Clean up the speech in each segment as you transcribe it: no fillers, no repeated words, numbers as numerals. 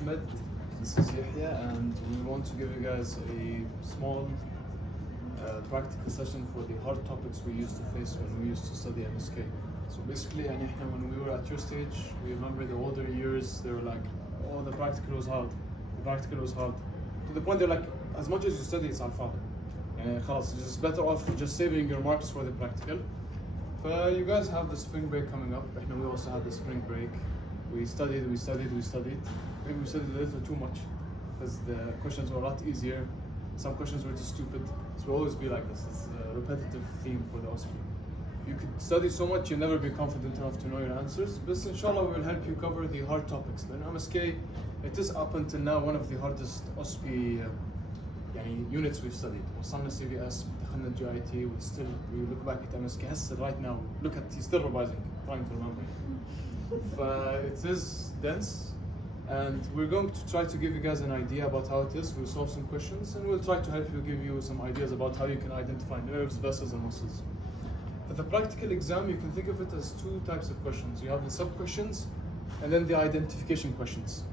Ahmed, this is Yahia, and we want to give you guys a small practical session for the hard topics we used to face when we used to study MSK. So basically, when we were at your stage, we remember the older years, they were like, oh, the practical was hard. The practical was hard. To the point they're like, as much as you study, it's al-fadhi. It's just better off just saving your marks for the practical. You guys have the spring break coming up. We also had the spring break. We studied. Maybe we studied a little too much because the questions were a lot easier. Some questions were just stupid. So we'll always be like this. It's a repetitive theme for the OSPI. You could study so much, you'll never be confident enough to know your answers. But inshallah, we will help you cover the hard topics. In MSK, it is up until now one of the hardest OSPI units we've studied. وصلنا CVS, دخلنا GIT, we look back at MSK right now. Look at, he's still revising, trying to remember. It is dense, and we're going to try to give you guys an idea about how it is. We'll solve some questions, and we'll try to help you, give you some ideas about how you can identify nerves, vessels, and muscles. For the practical exam, you can think of it as two types of questions. You have the sub-questions, and then the identification questions.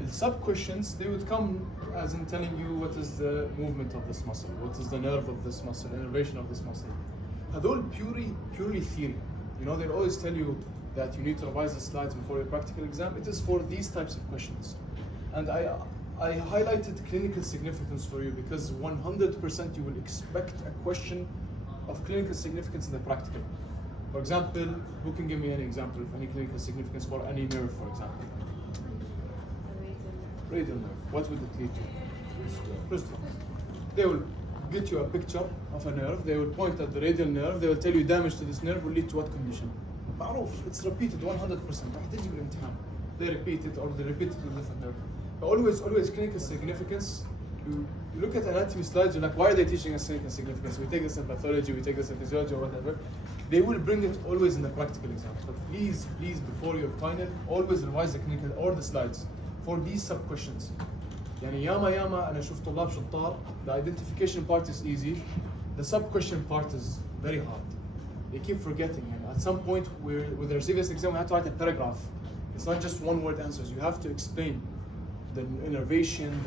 The sub-questions, they would come as in telling you what is the movement of this muscle, what is the nerve of this muscle, innervation of this muscle. Hadol purely theory. They always tell you that you need to revise the slides before your practical exam. It is for these types of questions. And I highlighted clinical significance for you because 100% you will expect a question of clinical significance in the practical. For example, who can give me an example of any clinical significance for any nerve, for example? Radial nerve. What would it lead to? Wrist. They will get you a picture of a nerve, they will point at the radial nerve, they will tell you damage to this nerve will lead to what condition. معروف, it's repeated 100%. راح تجي بالامتحان. They repeat it or they repeat it with different nerve. But always clinical significance. You look at anatomy slides, you're like, why are they teaching us clinical significance? We take this in pathology, we take this in physiology or whatever. They will bring it always in the practical exam. But please, before your final, always revise the clinical or the slides for these sub-questions. ياما أنا شفت طلاب شطار. The identification part is easy. The sub-question part is very hard. They keep forgetting. At some point, with the receivers exam, we have to write a paragraph. It's not just one-word answers. You have to explain the innervation,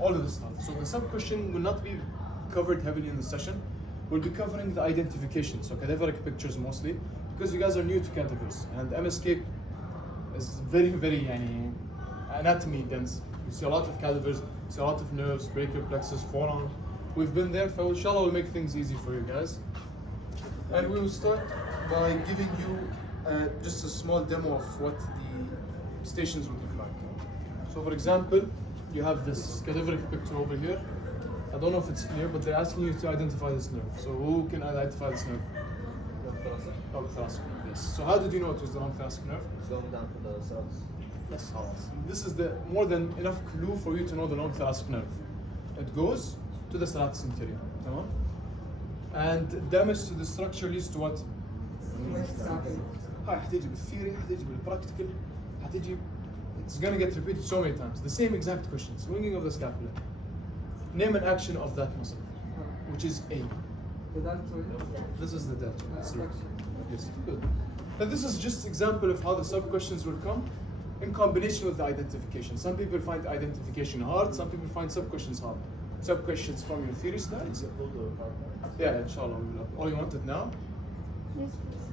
all of this stuff. So the sub-question will not be covered heavily in the session. We'll be covering the identification, so cadaveric pictures mostly, because you guys are new to cadavers, and MSK is very anatomy dense. You see a lot of cadavers, you see a lot of nerves, brachial plexus, forearm. We've been there, so inshallah we'll make things easy for you guys. And we will start by giving you just a small demo of what the stations would look like. So for example, you have this cadaveric picture over here. I don't know if it's clear, but they're asking you to identify this nerve. So who can identify this nerve? Long thoracic nerve, yes. So how did you know it was the long thoracic nerve? It's going down to the cells. Yes, this is the more than enough clue for you to know the long thoracic nerve. It goes to the serratus anterior. Tamam? And damage to the structure leads to what? حتيجي بالثيوري, حتيجي بالpractical, حتيجي. It's gonna get repeated so many times. The same exact question. Swinging of the scapula. Name an action of that muscle, which is A. This is the deltoid. Yes, good. Now this is just example of how the sub-questions will come in combination with the identification. Some people find identification hard, some people find sub-questions hard. Sub-questions from your theory slides. Yeah, inshallah. Oh, you want it now? Yes, please.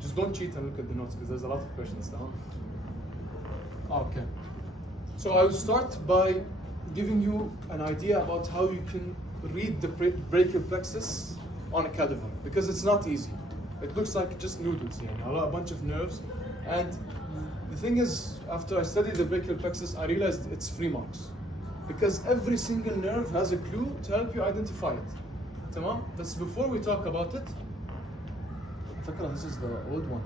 Just don't cheat and look at the notes because there's a lot of questions now. Okay. So I will start by giving you an idea about how you can read the brachial plexus on a cadaver because it's not easy. It looks like just noodles here, a bunch of nerves. And the thing is, after I studied the brachial plexus, I realized it's 3 marks because every single nerve has a clue to help you identify it. Tamam? But before we talk about it, this is the old one.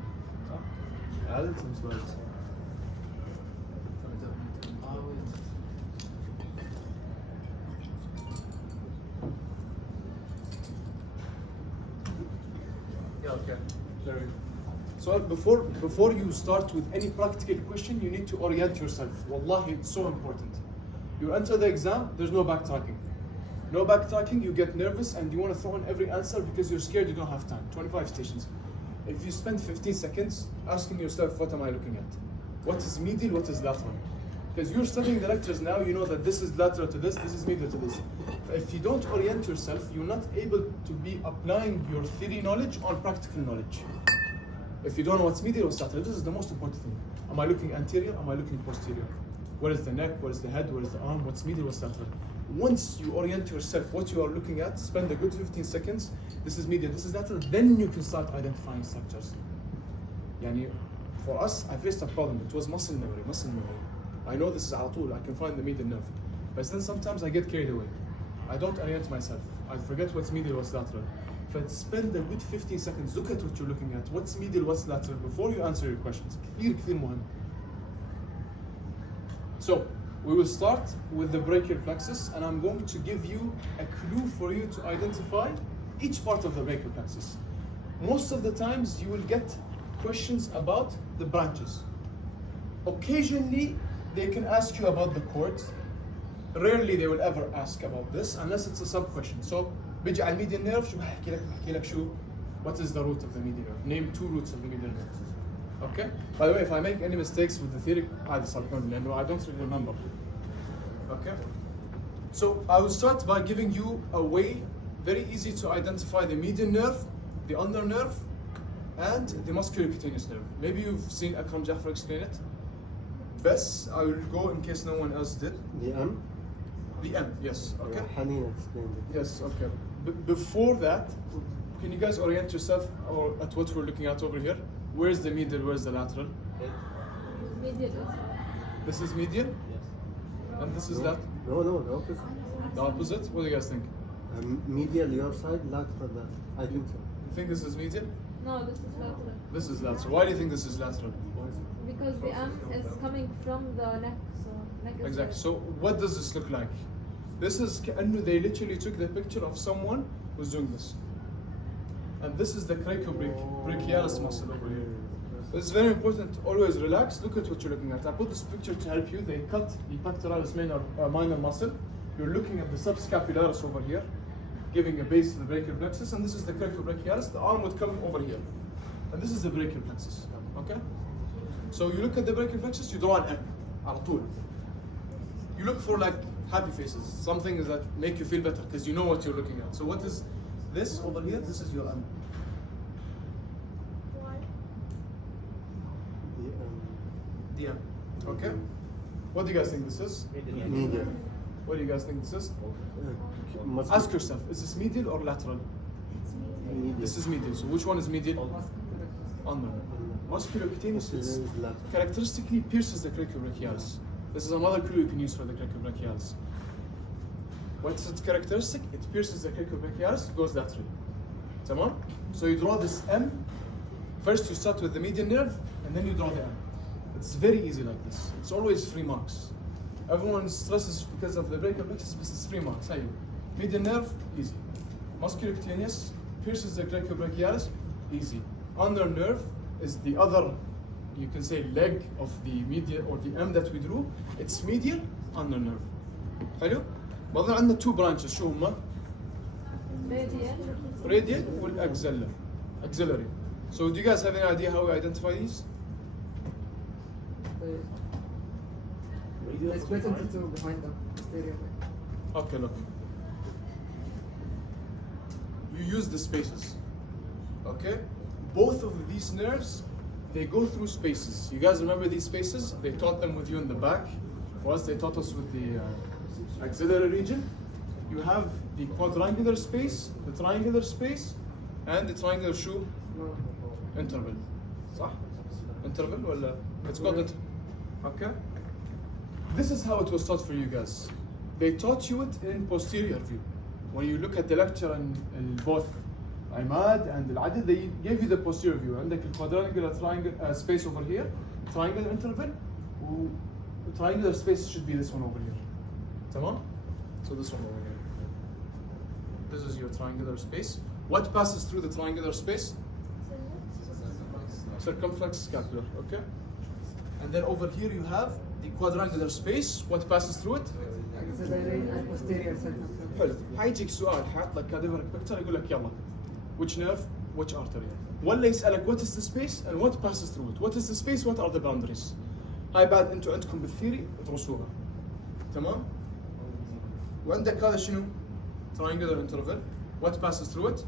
Yeah, okay. There we go. So before you start with any practical question, you need to orient yourself. Wallahi, it's so important. You enter the exam, there's no backtracking. No backtracking, you get nervous and you want to throw in every answer because you're scared you don't have time. 25 stations. if you spend 15 seconds asking yourself, what am I looking at? What is medial, what is lateral? Because you're studying the lectures now, you know that this is lateral to this is medial to this. If you don't orient yourself, you're not able to be applying your theory knowledge on practical knowledge. If you don't know what's medial, what's lateral, this is the most important thing. Am I looking anterior, am I looking posterior? Where is the neck, where is the head, where is the arm, what's medial, what's lateral? Once you orient yourself what you are looking at, spend a good 15 seconds, this is medial, this is lateral, then you can start identifying structures. Yani, for us, I faced a problem. It was muscle memory. I know this is ala tool, I can find the medial nerve. But then sometimes I get carried away. I don't orient myself. I forget what's medial, what's lateral. But spend a good 15 seconds, look at what you're looking at, what's medial, what's lateral, before you answer your questions. كثير مهم. So, we will start with the brachial plexus, and I'm going to give you a clue for you to identify each part of the brachial plexus. Most of the times you will get questions about the branches. Occasionally they can ask you about the cords. Rarely they will ever ask about this unless it's a sub question. So بيجي على الميديان nerve شو بحكي لك شو what is the root of the median nerve? Name 2 roots of the median nerve. Okay? By the way, if I make any mistakes with the theory, I don't really remember. Okay? So I will start by giving you a way very easy to identify the median nerve, the ulnar nerve, and the musculocutaneous nerve. Maybe you've seen Akram Jaffer explain it. Best, I will go in case no one else did. The M? The M, yes. Okay. Hanina explained it. Yes, okay. Before that, can you guys orient yourself at what we're looking at over here? Where's the medial, where's the lateral? Medial. This is medial? Yes. And this is that? No, the opposite. The opposite? What do you guys think? Medial your side, lateral that. I think so. You think this is medial? No, this is lateral. This is lateral. Why do you think this is lateral? Why is it? Because the M is coming from the neck, so neck is Exactly. right. So what does this look like? This is كأنه they literally took the picture of someone who's doing this. And this is the brachialis muscle over here. It's very important. Always relax. Look at what you're looking at. I put this picture to help you. They cut the pectoralis minor muscle. You're looking at the subscapularis over here, giving a base to the brachial plexus, and this is the brachialis. The arm would come over here, and this is the brachial plexus. Okay. So you look at the brachial plexus. You draw an M, على طول. You look for like happy faces, something that make you feel better because you know what you're looking at. So what is this over here? This is your M. The M. Okay. What do you guys think this is? Medial. What do you guys think this is? Muscle. Ask yourself, is this medial or lateral? Medial. This is medial. So which one is medial? Ulnar. Musculocutaneous is lateral. characteristically pierces the criciobrachialis. This is another clue you can use for the criciobrachialis. What's its characteristic? It pierces the criciobrachialis, goes laterally. Tamam? So you draw this M. First you start with the median nerve, and then you draw the M. It's very easy like this. It's always 3 marks. Everyone stresses because of the brachial plexus, but it's 3 marks. Hey, median nerve, easy. Musculocutaneous, pierces the criciobrachialis, easy. Ulnar nerve is the other, you can say, leg of the medial or the M that we drew. It's medial, ulnar nerve. حلو؟ بعدين عندنا 2 branches شو هما؟ radial والaxillary. Axillary. So do you guys have any idea how we identify these? They split into 2 behind them. Posterior. Okay, look. You use the spaces. Okay? Both of these nerves, they go through spaces. You guys remember these spaces? They taught them with you in the back. For us, they taught us with the axillary region. You have the quadrangular space, the triangular space, and the triangular shoe No. interval. صح? Interval ولا? It's called it. Okay? This is how it was taught for you guys. They taught you it in posterior view. When you look at the lecture in both Ahmed and Al-Adil, they gave you the posterior view. عندك quadrangular triangle space over here, triangular interval, the triangular space should be this one over here. تمام? So this one over here. This is your triangular space. What passes through the triangular space? Circumflex scapular, okay? And then over here you have the quadrangular space. What passes through it? Axillary and posterior segment. حلو. حيجيك سؤال حاط لك cadaveric picture يقول لك يلا which nerve which artery. ولا يسألك what is the space and what passes through it. What is the space, what are the boundaries. هاي بعد انتوا عندكم بالثيري تدرسوها. تمام؟ وعندك هذا شنو؟ triangular interval. What passes through it?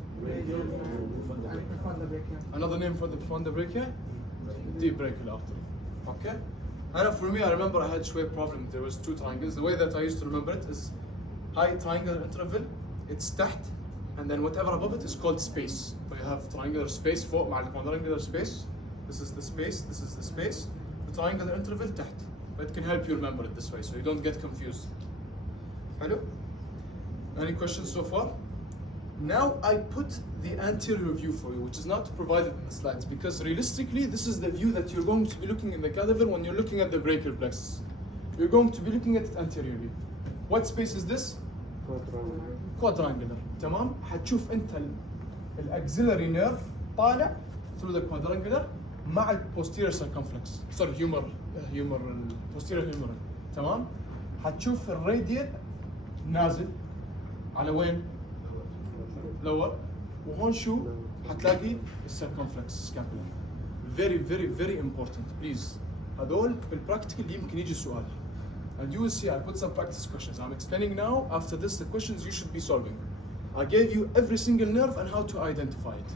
Another name for the profunda brachia? Deep brachial artery. Okay? And for me, I remember I had شوية problem. There was two triangles. The way that I used to remember it is high triangular interval, it's تحت, and then whatever above it is called space. So you have triangular space فوق مع quadrangular space. This is the space, this is the space. The triangular interval تحت. But it can help you remember it this way so you don't get confused. Hello? Any questions so far? Now I put the anterior view for you, which is not provided in the slides, because realistically this is the view that you're going to be looking in the cadaver when you're looking at the brachial plexus. You're going to be looking at it anteriorly. What space is this? Quadrangular. تمام؟ حتشوف انت الاxillary nerve طالع through the quadrangular مع posterior circumflex. Sorry, posterior humeral. تمام؟ حتشوف الراديال نازل على وين؟ lower. وهون شو؟ حتلاقي الcircumflex scapula. Very very very important. Please. هذول بالpractical يمكن يجي سؤال. And you will see I put some practice questions. I'm explaining now. After this, the questions you should be solving. I gave you every single nerve and how to identify it.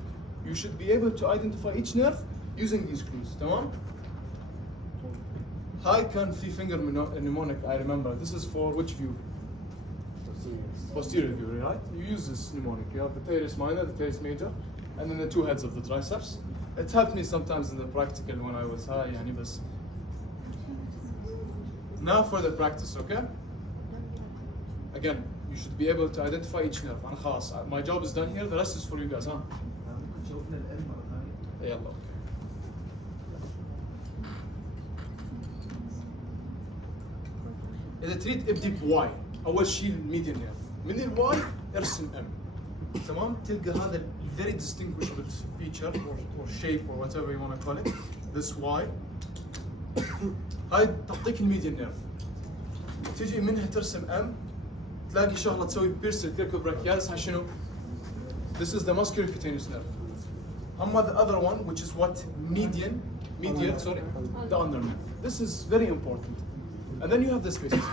You should be able to identify each nerve using these clues. تمام؟ هاي كان في finger mnemonic. I remember. This is for which view? Posterior view, right? You use this mnemonic. You have the teres minor, the teres major, and then the two heads of the triceps. It helped me sometimes in the practical when I was high. يعني بس. Now for the practice, okay? Again, you should be able to identify each nerve. أنا خلاص, my job is done here. The rest is for you guys, huh? شوفنا الام مرة ثانية. يلا. إذا تريد ابدي بواي. أول شيء الميديان نيرف. من الواي ارسم ام. تمام؟ تلقى هذا very distinguishable feature or shape or whatever you want to call it. This Y. هاي تعطيك الميديان نيرف. تجي منها ترسم ام. تلاقي شغلة تسوي بيرس الكيركوبراكيالس. هاي شنو؟ This is the muscular cutaneous nerve. أما the other one, which is what? Medial, sorry, the under nerve. This is very important. And then you have the spaces.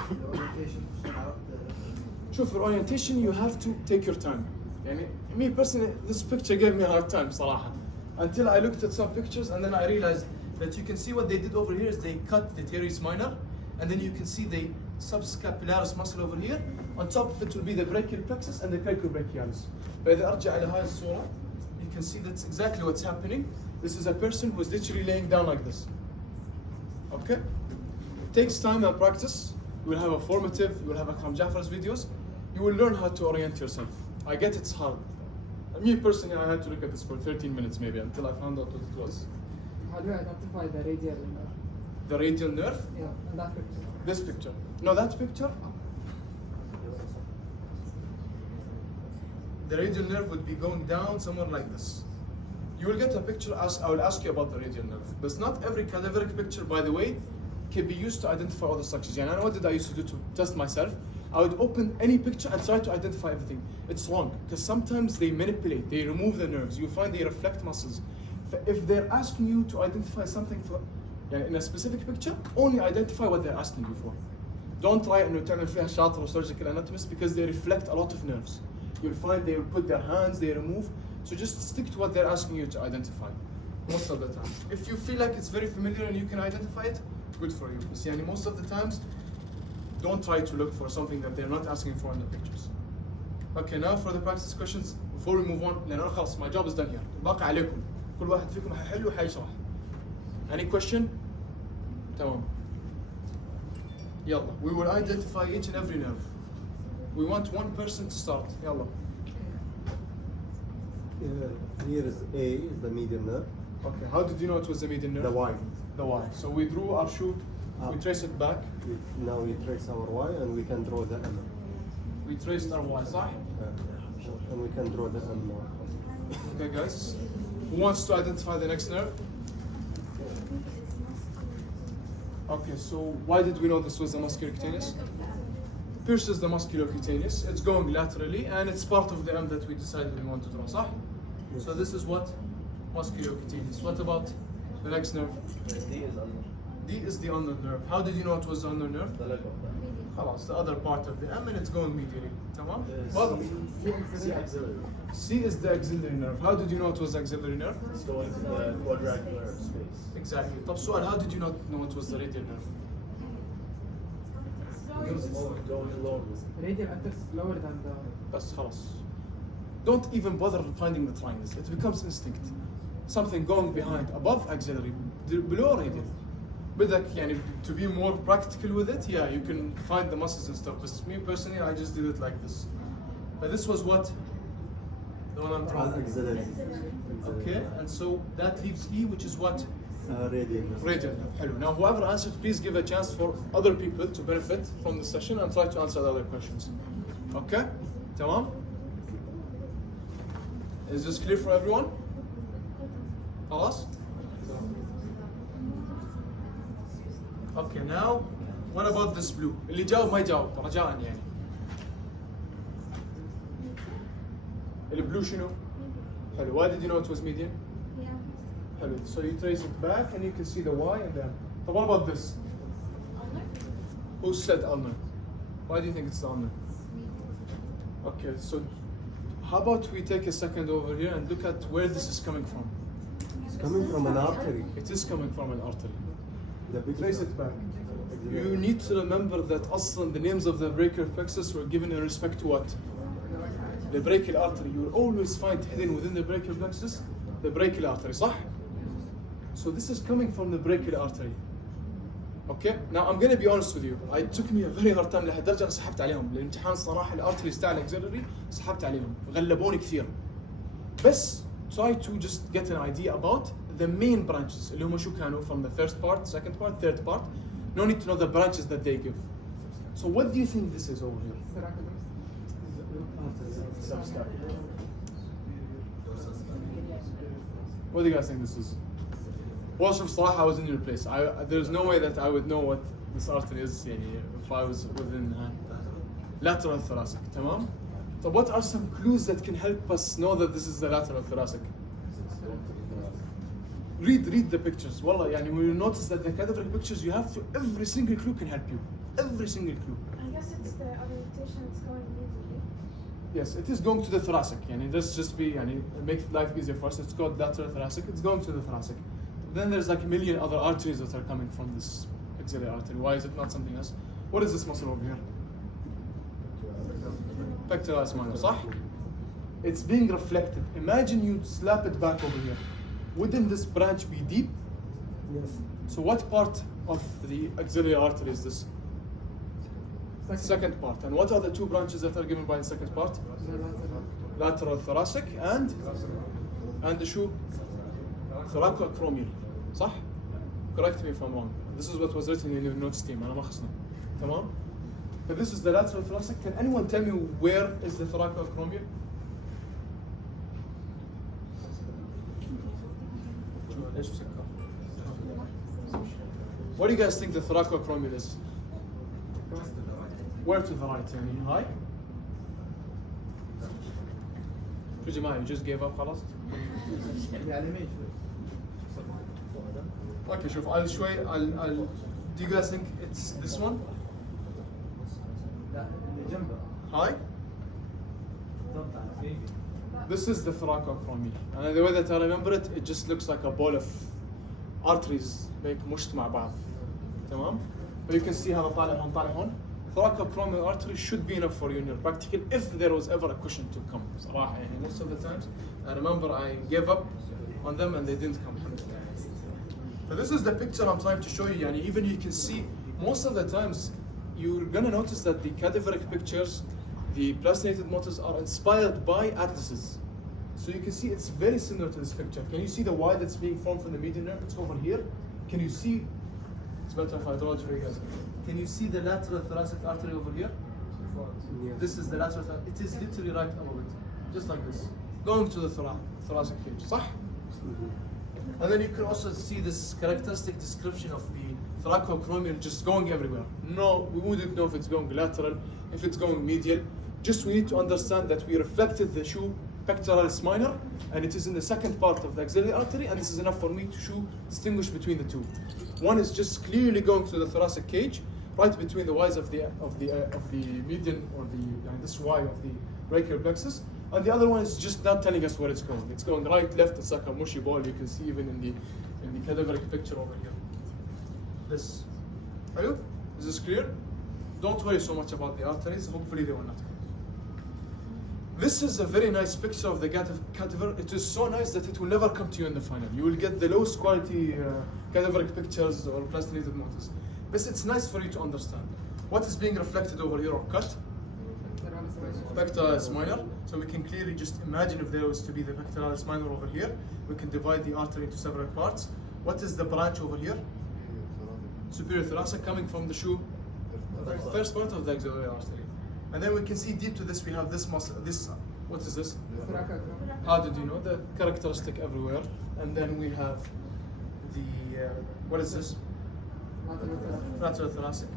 شوف, for orientation you have to take your time. يعني me personally, this picture gave me a hard time صراحة. Until I looked at some pictures and then I realized that you can see what they did over here is they cut the teres minor, and then you can see the subscapularis muscle over here. On top of it will be the brachial plexus and the calcobrachialis. فإذا أرجع إلى هاي الصورة, you can see that's exactly what's happening. This is a person who is literally laying down like this. Okay? It takes time and practice. You will have a formative, you will have a Akram Jaffar's videos. You will learn how to orient yourself. I get it's hard. Me personally, I had to look at this for 13 minutes maybe until I found out what it was. How do you identify the radial nerve? The radial nerve? Yeah, in that picture. This picture. No, that picture. The radial nerve would be going down somewhere like this. You will get a picture, I will ask you about the radial nerve. But not every cadaveric picture, by the way, can be used to identify all the structures. And I know what did I used to do to test myself? I would open any picture and try to identify everything. It's wrong, because sometimes they manipulate, they remove the nerves. You find they reflect muscles. If they're asking you to identify something for, in a specific picture, only identify what they're asking you for. Don't try and تعمل فيها شاطر or surgical anatomist, because they reflect a lot of nerves. You'll find they will put their hands, they remove. So just stick to what they're asking you to identify, most of the time. If you feel like it's very familiar and you can identify it, good for you. But yani most of the times, don't try to look for something that they're not asking for in the pictures. Okay, now for the practice questions, before we move on, لأن خلاص my job is done here. باقي عليكم. كل واحد فيكم حيحل وحيشرح. Any question? تمام. يلا. We will identify each and every nerve. We want one person to start. يلا. Here is A, is the median nerve. Okay, how did you know it was the median nerve? The Y. The Y. So we drew our shoe, we trace it back. Now we trace our Y and we can draw the M. We traced our Y, صح? And we can draw the M now. Okay guys, who wants to identify the next nerve? Okay, so why did we know this was the musculocutaneous? Pierces the musculocutaneous, it's going laterally and it's part of the M that we decided we want to draw, صح? So this is what? Musculocutaneous. What about the next nerve? D is the ulnar nerve. How did you know it was the ulnar nerve? خلاص, the other part of the M, and it's going medially. تمام? Well, C is the axillary nerve. How did you know it was the axillary nerve? It's going to the quadrangular space. Exactly. طب سؤال, how did you not know it was the radial nerve? Going lower. Radial enters lower than the. بس خلاص. Don't even bother finding the triangles. It becomes instinct. Something going behind, above axillary, below radial. بدك يعني to be more practical with it, yeah, you can find the muscles and stuff. But me personally, I just did it like this. But this was what? The one I'm drawing. Axillary. Okay, and so that leaves E, which is what? Radial. Radial. حلو. Now, whoever answered, please give a chance for other people to benefit from the session and try to answer the other questions. Okay? تمام? Is this clear for everyone? خلاص? Okay, now, what about this blue? اللي جاوب ما يجاوب رجاء يعني. البلو شنو؟ حلو. Why did you know it was median? Yeah. حلو. So you trace it back and you can see the Y and then. So what about this? Who said ulnar? Why do you think it's the ulnar? Okay, so how about we take a second over here and look at where this is coming from? It's coming from an artery. It is coming from an artery. The big Trace it back. You need to remember that the names of the brachial plexus were given in respect to what? The brachial artery. You will always find hidden within the brachial plexus the brachial artery, صح? So this is coming from the brachial artery. Okay? Now I'm going to be honest with you. It took me a very hard time لهالدرجة أنا سحبت عليهم. الامتحان صراحة الارتريز تاع الاكسلري سحبت عليهم. غلبوني كثير. بس try to just get an idea about the main branches اللي هم شو كانوا from the first part, second part, third part. No need to know the branches that they give. So what do you think this is over here? What do you guys think this is? Well, صراحة I was in your place. There's no way that I would know what this artery is يعني, if I was within lateral thoracic. تمام? So what are some clues that can help us know that this is the lateral thoracic? Read the pictures. Wallah, yani, when you notice that the cadaveric pictures, you have to, every single clue can help you. Every single clue. I guess it's the orientation it's going immediately. Yes, it is going to the thoracic. Yani, let's just be, yani, make life easier for us. It's called lateral thoracic. It's going to the thoracic. Then there's like a million other arteries that are coming from this axillary artery. Why is it not something else? What is this muscle over here? Pectoralis minor, صح? It's being reflected. Imagine you slap it back over here. Wouldn't this branch be deep? Yes. So what part of the axillary artery is this? Second part. And what are the two branches that are given by the second part? Lateral thoracic and the shoe? Thoracoacromial. صح? Correct me if I'm wrong. This is what was written in your notes team. أنا ما خصني. تمام? But this is the lateral thoracic. Can anyone tell me where is the thoracoacromial? What do you guys think the thoracoacromial is? Where to the right? يعني high? شو جماعة, you just gave up خلاص? Okay, شوف I'll do you guys think it's this one? High? This is the thoracoacromial. And the way that I remember it, it just looks like a ball of arteries like mushed مع بعض. تمام? But you can see how طالع هون طالع هون. Thoracoacromial artery should be enough for you in your practical if there was ever a question to come. صراحة يعني most of the times I remember I gave up on them and they didn't come. But this is the picture I'm trying to show you. يعني even you can see most of the times you're gonna notice that the cadaveric pictures, the plastinated motors are inspired by atlases. So you can see it's very similar to this picture. Can you see the Y that's being formed from the median nerve? It's over here. Can you see? It's better if I draw it for you guys. Can you see the lateral thoracic artery over here? Yes. This is the lateral. It is literally right above it, just like this, going to the thoracic cage. صح? And then you can also see this characteristic description of the thoracoacromial just going everywhere. No, we wouldn't know if it's going lateral, if it's going medial. Just we need to understand that we reflected the shoe pectoralis minor, and it is in the second part of the axillary artery, and this is enough for me to distinguish between the two. One is just clearly going through the thoracic cage, right between the Y's of the median, or this Y of the brachial plexus, and the other one is just not telling us where it's going. It's going right, left. It's like a mushy ball. You can see even in the cadaveric picture over here. This. Hello? Is this clear? Don't worry so much about the arteries. Hopefully they will not come. This is a very nice picture of the cadaver. It is so nice that it will never come to you in the final. You will get the lowest quality cadaveric pictures or plastinated notice. But it's nice for you to understand. What is being reflected over here or cut? Pectoralis minor. So we can clearly just imagine if there was to be the pectoralis minor over here. We can divide the artery into several parts. What is the branch over here? Superior thoracic, coming from the shoe. First part of the axillary artery. And then we can see deep to this, we have this muscle, what is this? How did you know? The characteristic everywhere. And then we have the, what is this? Lateral thoracic.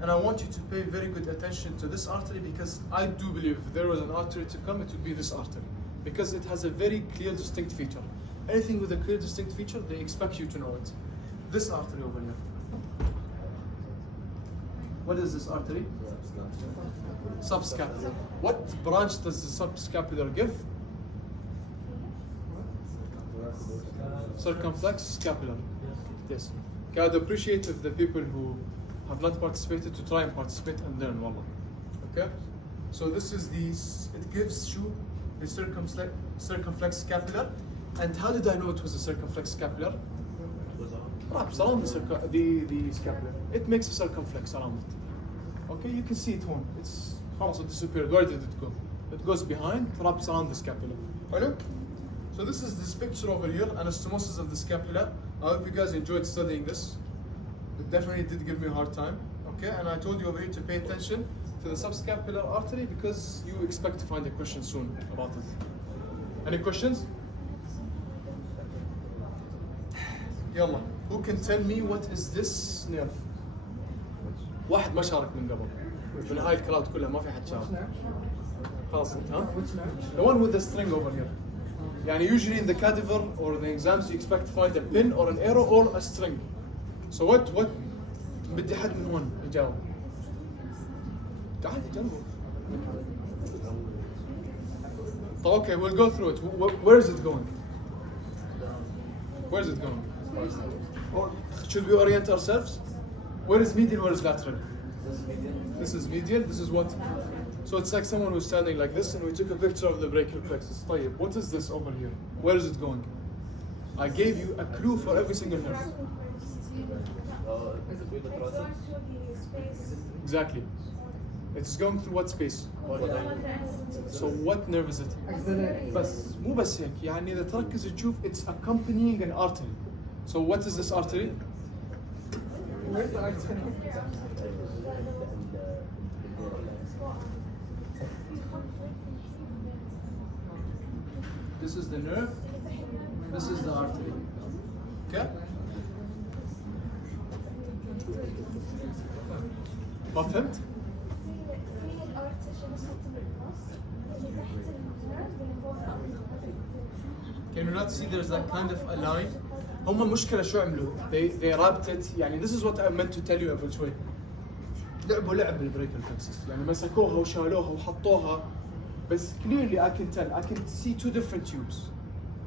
And I want you to pay very good attention to this artery, because I do believe if there was an artery to come, it would be this artery. Because it has a very clear, distinct feature. Anything with a clear, distinct feature, they expect you to know it. This artery over here. What is this artery? Subscapular. What branch does the subscapular give? Circumflex scapular. Yes. Okay, I'd appreciate if the people who have not participated to try and participate and learn, wallah. Okay? So this is it gives you the circumflex scapular. And how did I know it was a circumflex scapular? Wraps around the scapular. It makes a circumflex around it. Okay, you can see it home. It's also superior. Where did it go? It goes behind, wraps around the scapula. Hello? So this is this picture over here, anastomosis of the scapula. I hope you guys enjoyed studying this. It definitely did give me a hard time. Okay, and I told you over here to pay attention to the subscapular artery, because you expect to find a question soon about it. Any questions? Yalla. Who can tell me what is this nerve? واحد ما شارك من قبل. من هاي الكراود كلها ما في حد شارك. خلاص انت ها؟ The one with the string over here. يعني usually in the cadaver or the exams you expect to find a pin or an arrow or a string. So what بدي حد من هون يجاوب. تعال جنبه. طيب okay, we'll go through it. Where is it going? Where is it going? Or should we orient ourselves? Where is medial, where is lateral? This is medial, this is what? So it's like someone who's standing like this, and we took a picture of the brachial plexus. What is this over here? Where is it going? I gave you a clue for every single nerve. Exactly. It's going through what space? So what nerve is it? بس مو بس هيك، يعني إذا تركز تشوف it's accompanying an artery. So what is this artery? This is the nerve, this is the artery. Okay? ما فهمت؟ Can you not see there's that kind of a line? هم مشكلة شو عملوا؟ They wrapped it. يعني this is what I meant to tell you قبل شوي. لعبوا لعب بالبريكال plexus. يعني مسكوها وشالوها وحطوها. بس clearly I can see two different tubes.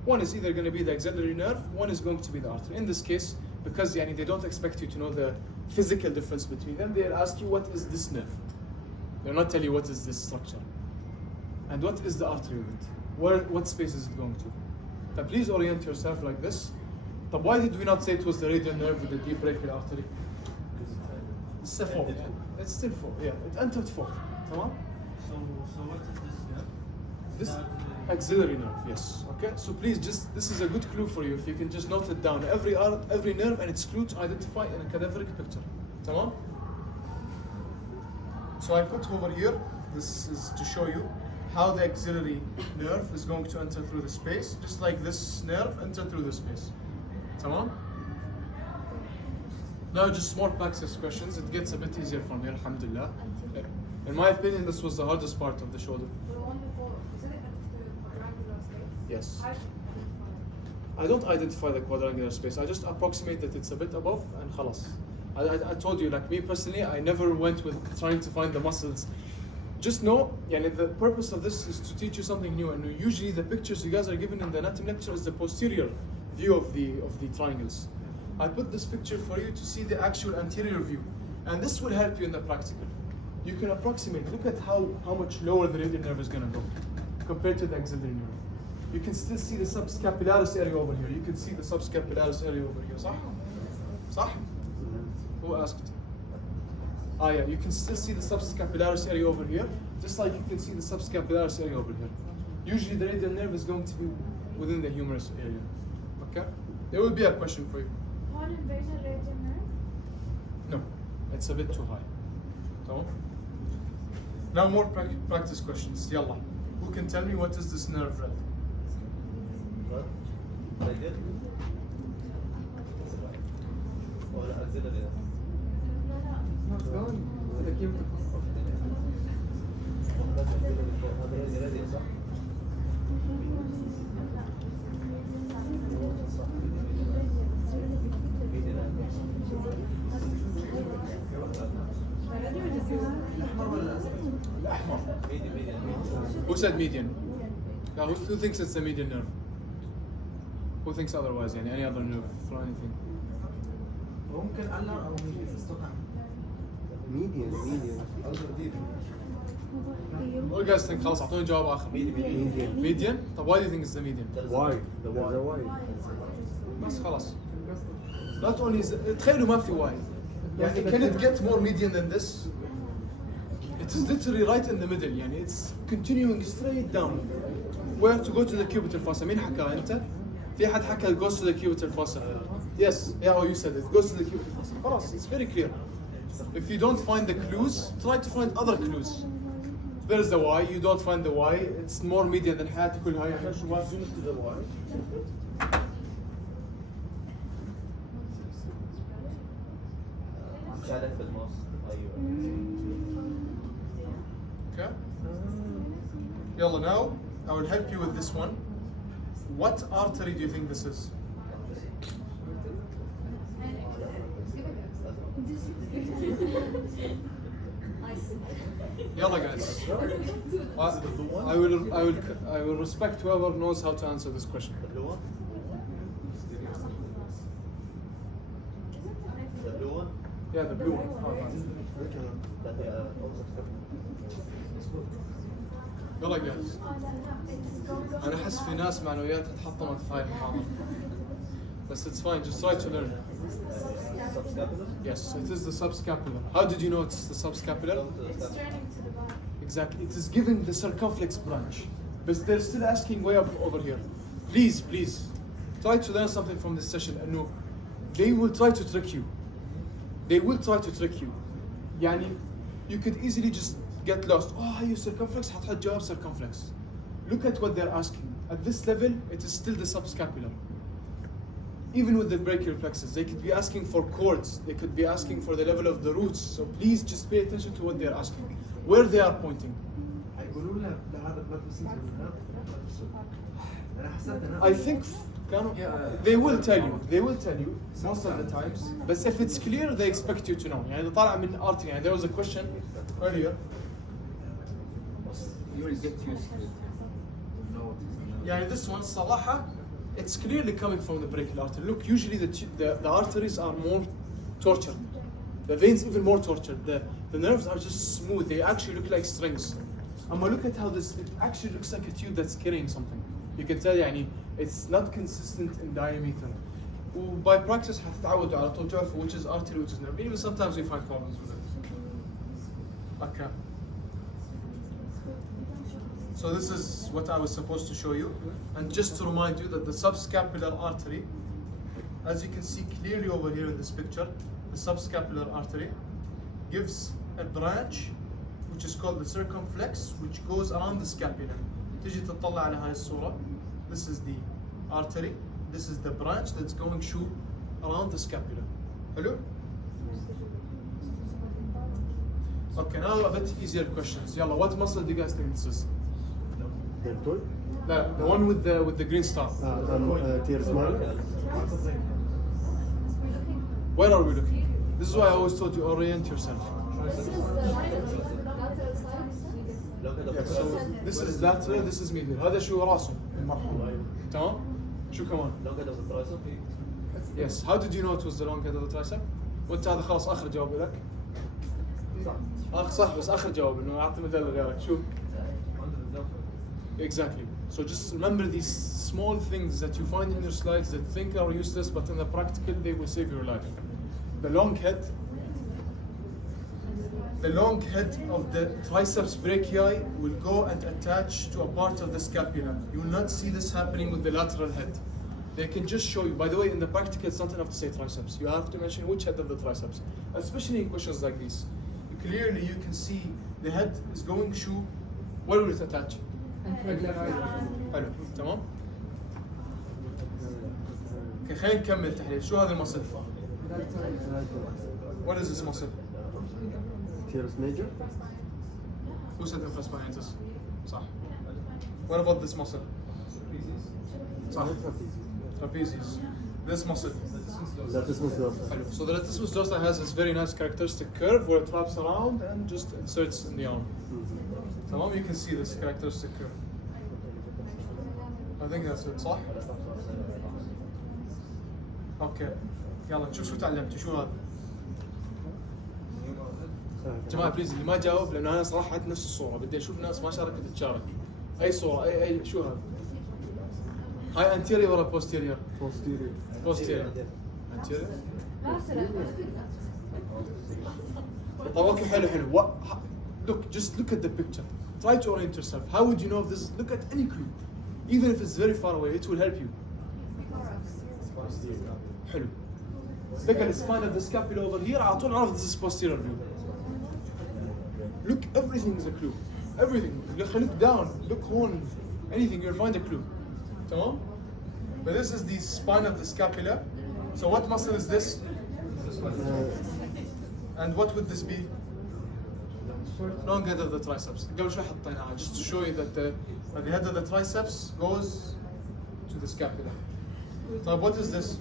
One is either going to be the axillary nerve, one is going to be the artery. In this case, because يعني they don't expect you to know the physical difference between them, they'll ask you what is this nerve. They'll not tell you what is this structure. And what is the artery of it? What space is it going to? But please orient yourself like this. But why did we not say it was the radial nerve with the deep brachial artery? It's still 4. It's still 4. Yeah, it entered 4. Tamam? So what is this nerve? This axillary nerve, yes. Okay, so please this is a good clue for you. If you can just note it down, every nerve and its clue to identify in a cadaveric picture. Tamam? So I put over here, this is to show you how the axillary nerve is going to enter through the space, just like this nerve entered through the space. Tamam? Now just more practice questions. It gets a bit easier from here, alhamdulillah. In my opinion, this was the hardest part of the shoulder. Yes. I don't identify the quadrangular space. I just approximate that it's a bit above and khalas. I told you, like me personally, I never went with trying to find the muscles. Just know, yani the purpose of this is to teach you something new. And usually the pictures you guys are given in the anatomy lecture is the posterior view of the triangles. I put this picture for you to see the actual anterior view, and this will help you in the practical. You can approximate. Look at how much lower the radial nerve is going to go compared to the axillary nerve. You can still see the subscapularis area over here. You can see the subscapularis area over here. صح? صح? Who asked? Ah, yeah, you can still see the subscapularis area over here, just like you can see the subscapularis area over here. Usually the radial nerve is going to be within the humerus area. Okay? There will be a question for you. No, it's a bit too high. So, now more practice questions. Yalla. Who can tell me what is this nerve red? What? Like it? Or axillary? No, it's gone. The cubital fossa. Who said median? Now, who thinks it's the median nerve? Who thinks otherwise? Yani any other nerve for anything? ممكن ألر أو Median. All you guys think خلاص أعطوني جواب آخر. Median. Median? طب why do you think it's the median? Why? The why. بس خلاص. Not only is تخيلوا ما في why. يعني can it get more median than this? It is literally right in the middle. يعني it's continuing straight down. Where to go to the cubital fossa? مين حكى أنت؟ في حد حكى it goes to the cubital fossa. Yes, yeah, oh, you said it goes to the cubital fossa. خلاص, it's very clear. If you don't find the clues, try to find other clues. There is the why. You don't find the why. It's more median than حياتي كلها. يعني شو ما to the why. Okay. Yalla, now I will help you with this one. What artery do you think this is? Yalla, guys. I will respect whoever knows how to answer this question. The blue one? The blue one? Yeah, the blue one. يلا جاهز. أنا أحس في ناس معنويات تحطمت في هاي المحاضرة. But it's fine, just try to learn. Subscapular? Yes, it is the subscapular. How did you know it's the subscapular? It's turning to the back. Exactly, it is giving the circumflex branch. But they're still asking way up over here. Please, try to learn something from this session. No, they will try to trick you. يعني, you could easily just get lost. Oh, you circumflex, حتحط جواب circumflex. Look at what they're asking. At this level, it is still the subscapular. Even with the brachial plexus, they could be asking for chords. They could be asking for the level of the roots. So please just pay attention to what they're asking. Where they are pointing. I think they will tell you most of the times. But if it's clear, they expect you to know. يعني طالع من artery. And there was a question earlier. You will get used to it. يعني this one, صراحة, it's clearly coming from the brachial artery. Look, usually the arteries are more tortured. The veins even more tortured. The nerves are just smooth. They actually look like strings. And look at how this, it actually looks like a tube that's carrying something. You can tell يعني it's not consistent in diameter. By practice هتتعودوا على طول تعرفوا which is artery, which is nerve. Even sometimes we find problems with it. Okay. So this is what I was supposed to show you. And just to remind you that the subscapular artery, as you can see clearly over here in this picture, the subscapular artery gives a branch which is called the circumflex, which goes around the scapula. تيجي تطلع على هاي الصورة. This is the artery. This is the branch that's going through around the scapula. Hello? Okay, now a bit easier questions. Yalla, what muscle do you guys think this is? Deltoid? The one with the green star. Tears minor. Where are we looking? This is why I always told you orient yourself. This is the lateral side. Yes, so this is lateral, this is medial. هذا شو راسه المرحوم. تمام؟ شو كمان؟ Yes. How did you know it was the long head of the tricep? وانت هذا خلاص اخر جواب لك. صح بس اخر جواب انه اعطي مثال لغيرك شو؟ Exactly. So just remember these small things that you find in your slides that think are useless, but in the practical they will save your life. The long head of the triceps brachii will go and attach to a part of the scapula. You will not see this happening with the lateral head. They can just show you. By the way, in the practical, it's not enough to say triceps. You have to mention which head of the triceps, especially in questions like these. Clearly, you can see the head is going to. Where will it attach? حلو تمام. اوكي خلينا نكمل تحليل. شو هذا المصل؟ What is this muscle? Tears major. Who said infraspinatus? صح. What about this muscle? صح. Trapezius. This muscle. Latissimus dorsi. حلو. So the latissimus dorsi has this very nice characteristic curve where it wraps around and just inserts in the arm. تمام. You can see this characteristic curve. I think that's it. صح؟ اوكي. يلا نشوف شو تعلمتوا شو هذا؟ جماعة بليز اللي ما جاوب لأنه أنا صراحة عندي نفس الصورة بدي أشوف ناس ما شاركت تشارك. أي صورة أي شو هذا؟ هاي anterior ولا posterior؟ posterior. anterior. طب أوكي حلو. Look, just look at the picture. Try to orient yourself. How would you know if this? Look at any clue. Even if it's very far away, it will help you. حلو. Look at the spine of the scapula over here. على طول عرف this is posterior view. Look, everything is a clue. Everything. Look down. Look on. Anything, you'll find a clue. تمام? But this is the spine of the scapula. So what muscle is this? And what would this be? Long head of the triceps. قبل شوي حطيناها just to show you that the head of the triceps goes to the scapula. So what is this?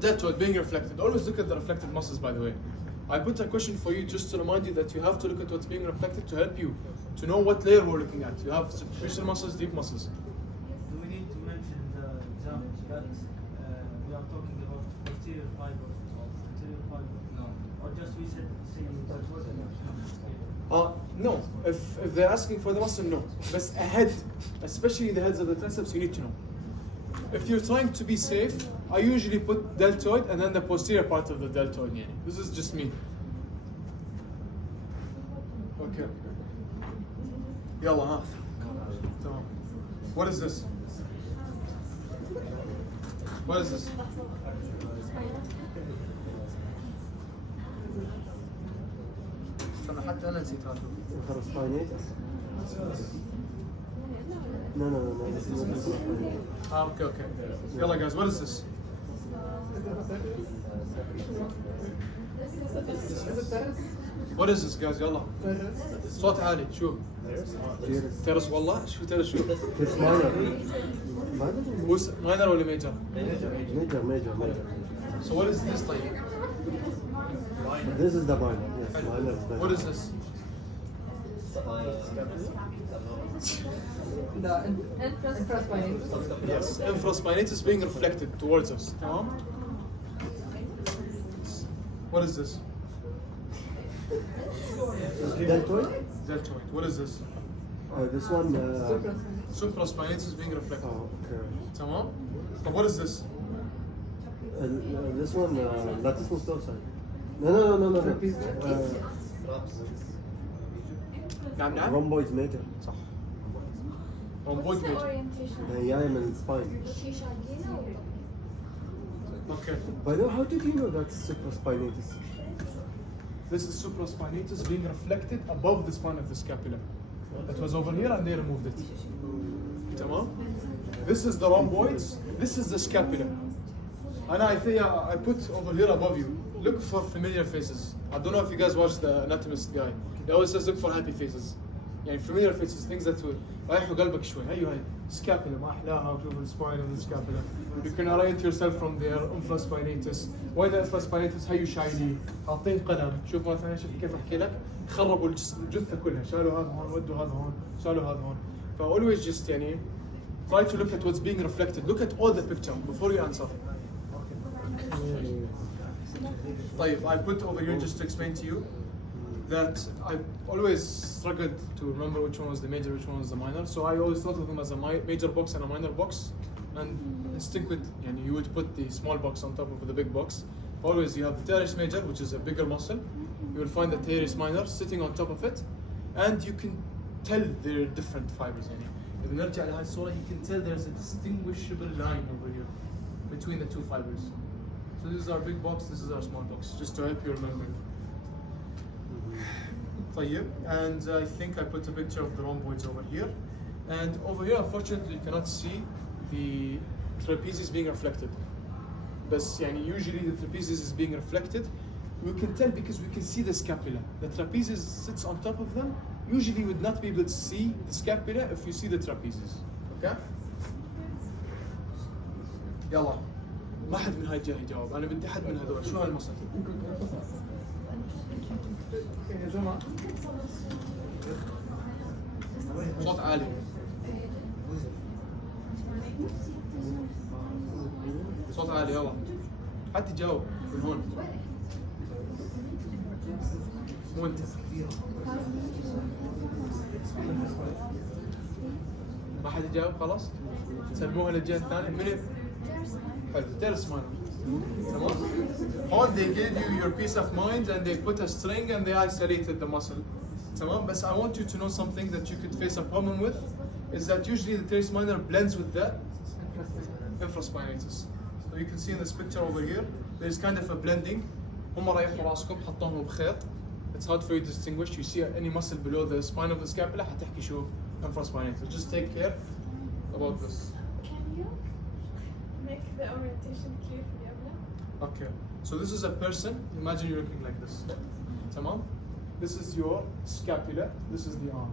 Deltoid being reflected. Always look at the reflected muscles, by the way. I put a question for you just to remind you that you have to look at what's being reflected to help you to know what layer we're looking at. You have superficial muscles, deep muscles. Do we need to mention the example that we are talking about posterior fiber or anterior fiber? No. Or just we said saying No. If they're asking for the muscle, no. But ahead, especially the heads of the triceps, you need to know. If you're trying to be safe, I usually put deltoid and then the posterior part of the deltoid. This is just me. Okay. Yalla, huh? What is this? What is this? حتى أنا نسيت هذا. Infraspinatus. No. This is not spinatus. Okay. Yalla guys, what is this? What is this guys? يلا. صوت عالي شو؟ ترس والله شو ترس شو؟ It's minor. Minor ولا major? Major. So what is this طيب? This is the minor. Yes, minor is better. What is this? The infraspinatus. Yes, infraspinatus being reflected towards us. تمام? What is this? Deltoid? Deltoid. What is this? This one. Supraspinatus being reflected. Oh, okay. تمام? But what is this? This one, latissimus dorsi. No. نعم. Rhomboid major. صح. What's Rhomboid the major. orientation? Yaman spine. Okay. By the way, how did you know that's supraspinatus? This is supraspinatus being reflected above the spine of the scapula. It was over here and they removed it. تمام? This is the rhomboids. This is the scapula. And I think I put over here above you. Look for familiar faces. I don't know if you guys watch the anatomist guy. He always says look for happy faces. يعني familiar faces, things that will رايحوا قلبك شوي. هاي scapula ما أحلاها وشوف الspine of the scapula. You can orient yourself from there. infraspinatus. why the infraspinatus هاي شايلين حاطين قدم. شوف مثلا شوف كيف أحكي لك خربوا الجثة كلها شالوا هذا هون ودوا هذا هون شالوا هذا هون. ف always just يعني try to look at what's being reflected. Look at all the picture before you answer. طيب, I put over here just to explain to you that I always struggled to remember which one was the major, which one was the minor. So I always thought of them as a major box and a minor box. And instinct with, you would put the small box on top of the big box. Always you have the teres major, which is a bigger muscle. You will find the teres minor sitting on top of it. And you can tell they're different fibers. إذا نرجع لهاي الصورة, you can tell there's a distinguishable line over here between the two fibers. So this is our big box, this is our small box, just to help you remember. طيب, and I think I put a picture of the rhomboids over here. And over here, unfortunately, you cannot see the trapezius being reflected. But usually the trapezius is being reflected. We can tell because we can see the scapula. The trapezius sits on top of them. Usually you would not be able to see the scapula if you see the trapezius. Okay? يلا. ما حد من هاي جاي يجاوب، أنا بدي حد من هذول، شو هالمصل؟ يا جماعة. صوت عالي. صوت عالي يلا. حد يجاوب من هون. مو أنت. ما حد يجاوب خلاص؟ سلموها للجهة الثانية. من حلو. Teres minor. تمام؟ All they gave you your peace of mind and they put a string and they isolated the muscle. تمام؟ But I want you to know something that you could face a problem with is that usually the teres minor blends with the infraspinatus. So you can see in this picture over here, there's kind of a blending. هم رايحوا راسكم حطوهم بخيط. It's hard for you to distinguish. You see any muscle below the spine of the scapula, حتحكي شو infraspinatus. Just take care about this. Can you make the orientation clear for the other? Okay. So this is a person. Imagine you're looking like this. Tamam? This is your scapula. This is the arm.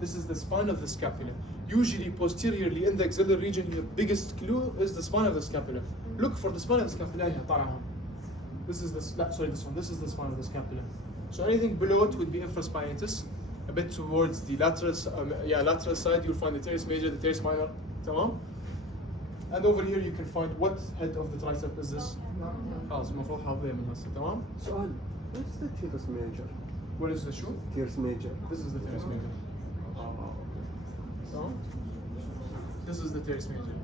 This is the spine of the scapula. Usually posteriorly in the axillary region, your biggest clue is the spine of the scapula. Look for the spine of the scapula. This is this one. This is the spine of the scapula. So anything below it would be infraspinatus. A bit towards the lateral side, you'll find the teres major, the teres minor. Tamam? And over here you can find what head of the tricep is this? خلاص المفروض حافظها من هسه. تمام؟ سؤال, what's the teres major? What is the shoe? Teres major. This is the teres major. So, this is the teres major.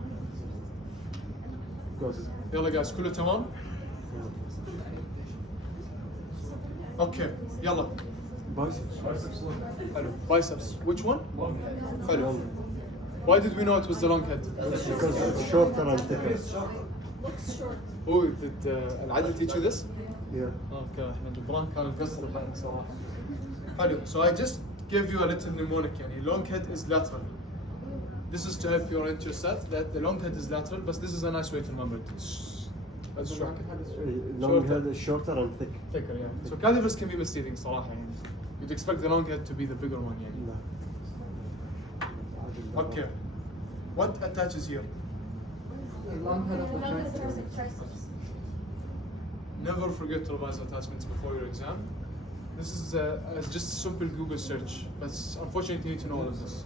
Good. يلا guys, كله تمام؟ Okay, يلا. Biceps. حلو. Biceps. Which one? حلو. Why did we know it was the long head? Because it's shorter and thicker. Who did العدل teach you this? Yeah. Okay, احنا جبران كان مكسر الحين صراحة. حلو. So I just gave you a little mnemonic يعني. Long head is lateral. This is to help you orient yourself that the long head is lateral, but this is a nice way to remember it. Let's try. Long head is shorter and thick. Thicker, yeah. So cadavers can be misleading صراحة يعني. You'd expect the long head to be the bigger one يعني. لا. Okay. What attaches here? The long head of the triceps. Never forget to revise attachments before your exam. This is just a simple Google search, but unfortunately you need to know all of this.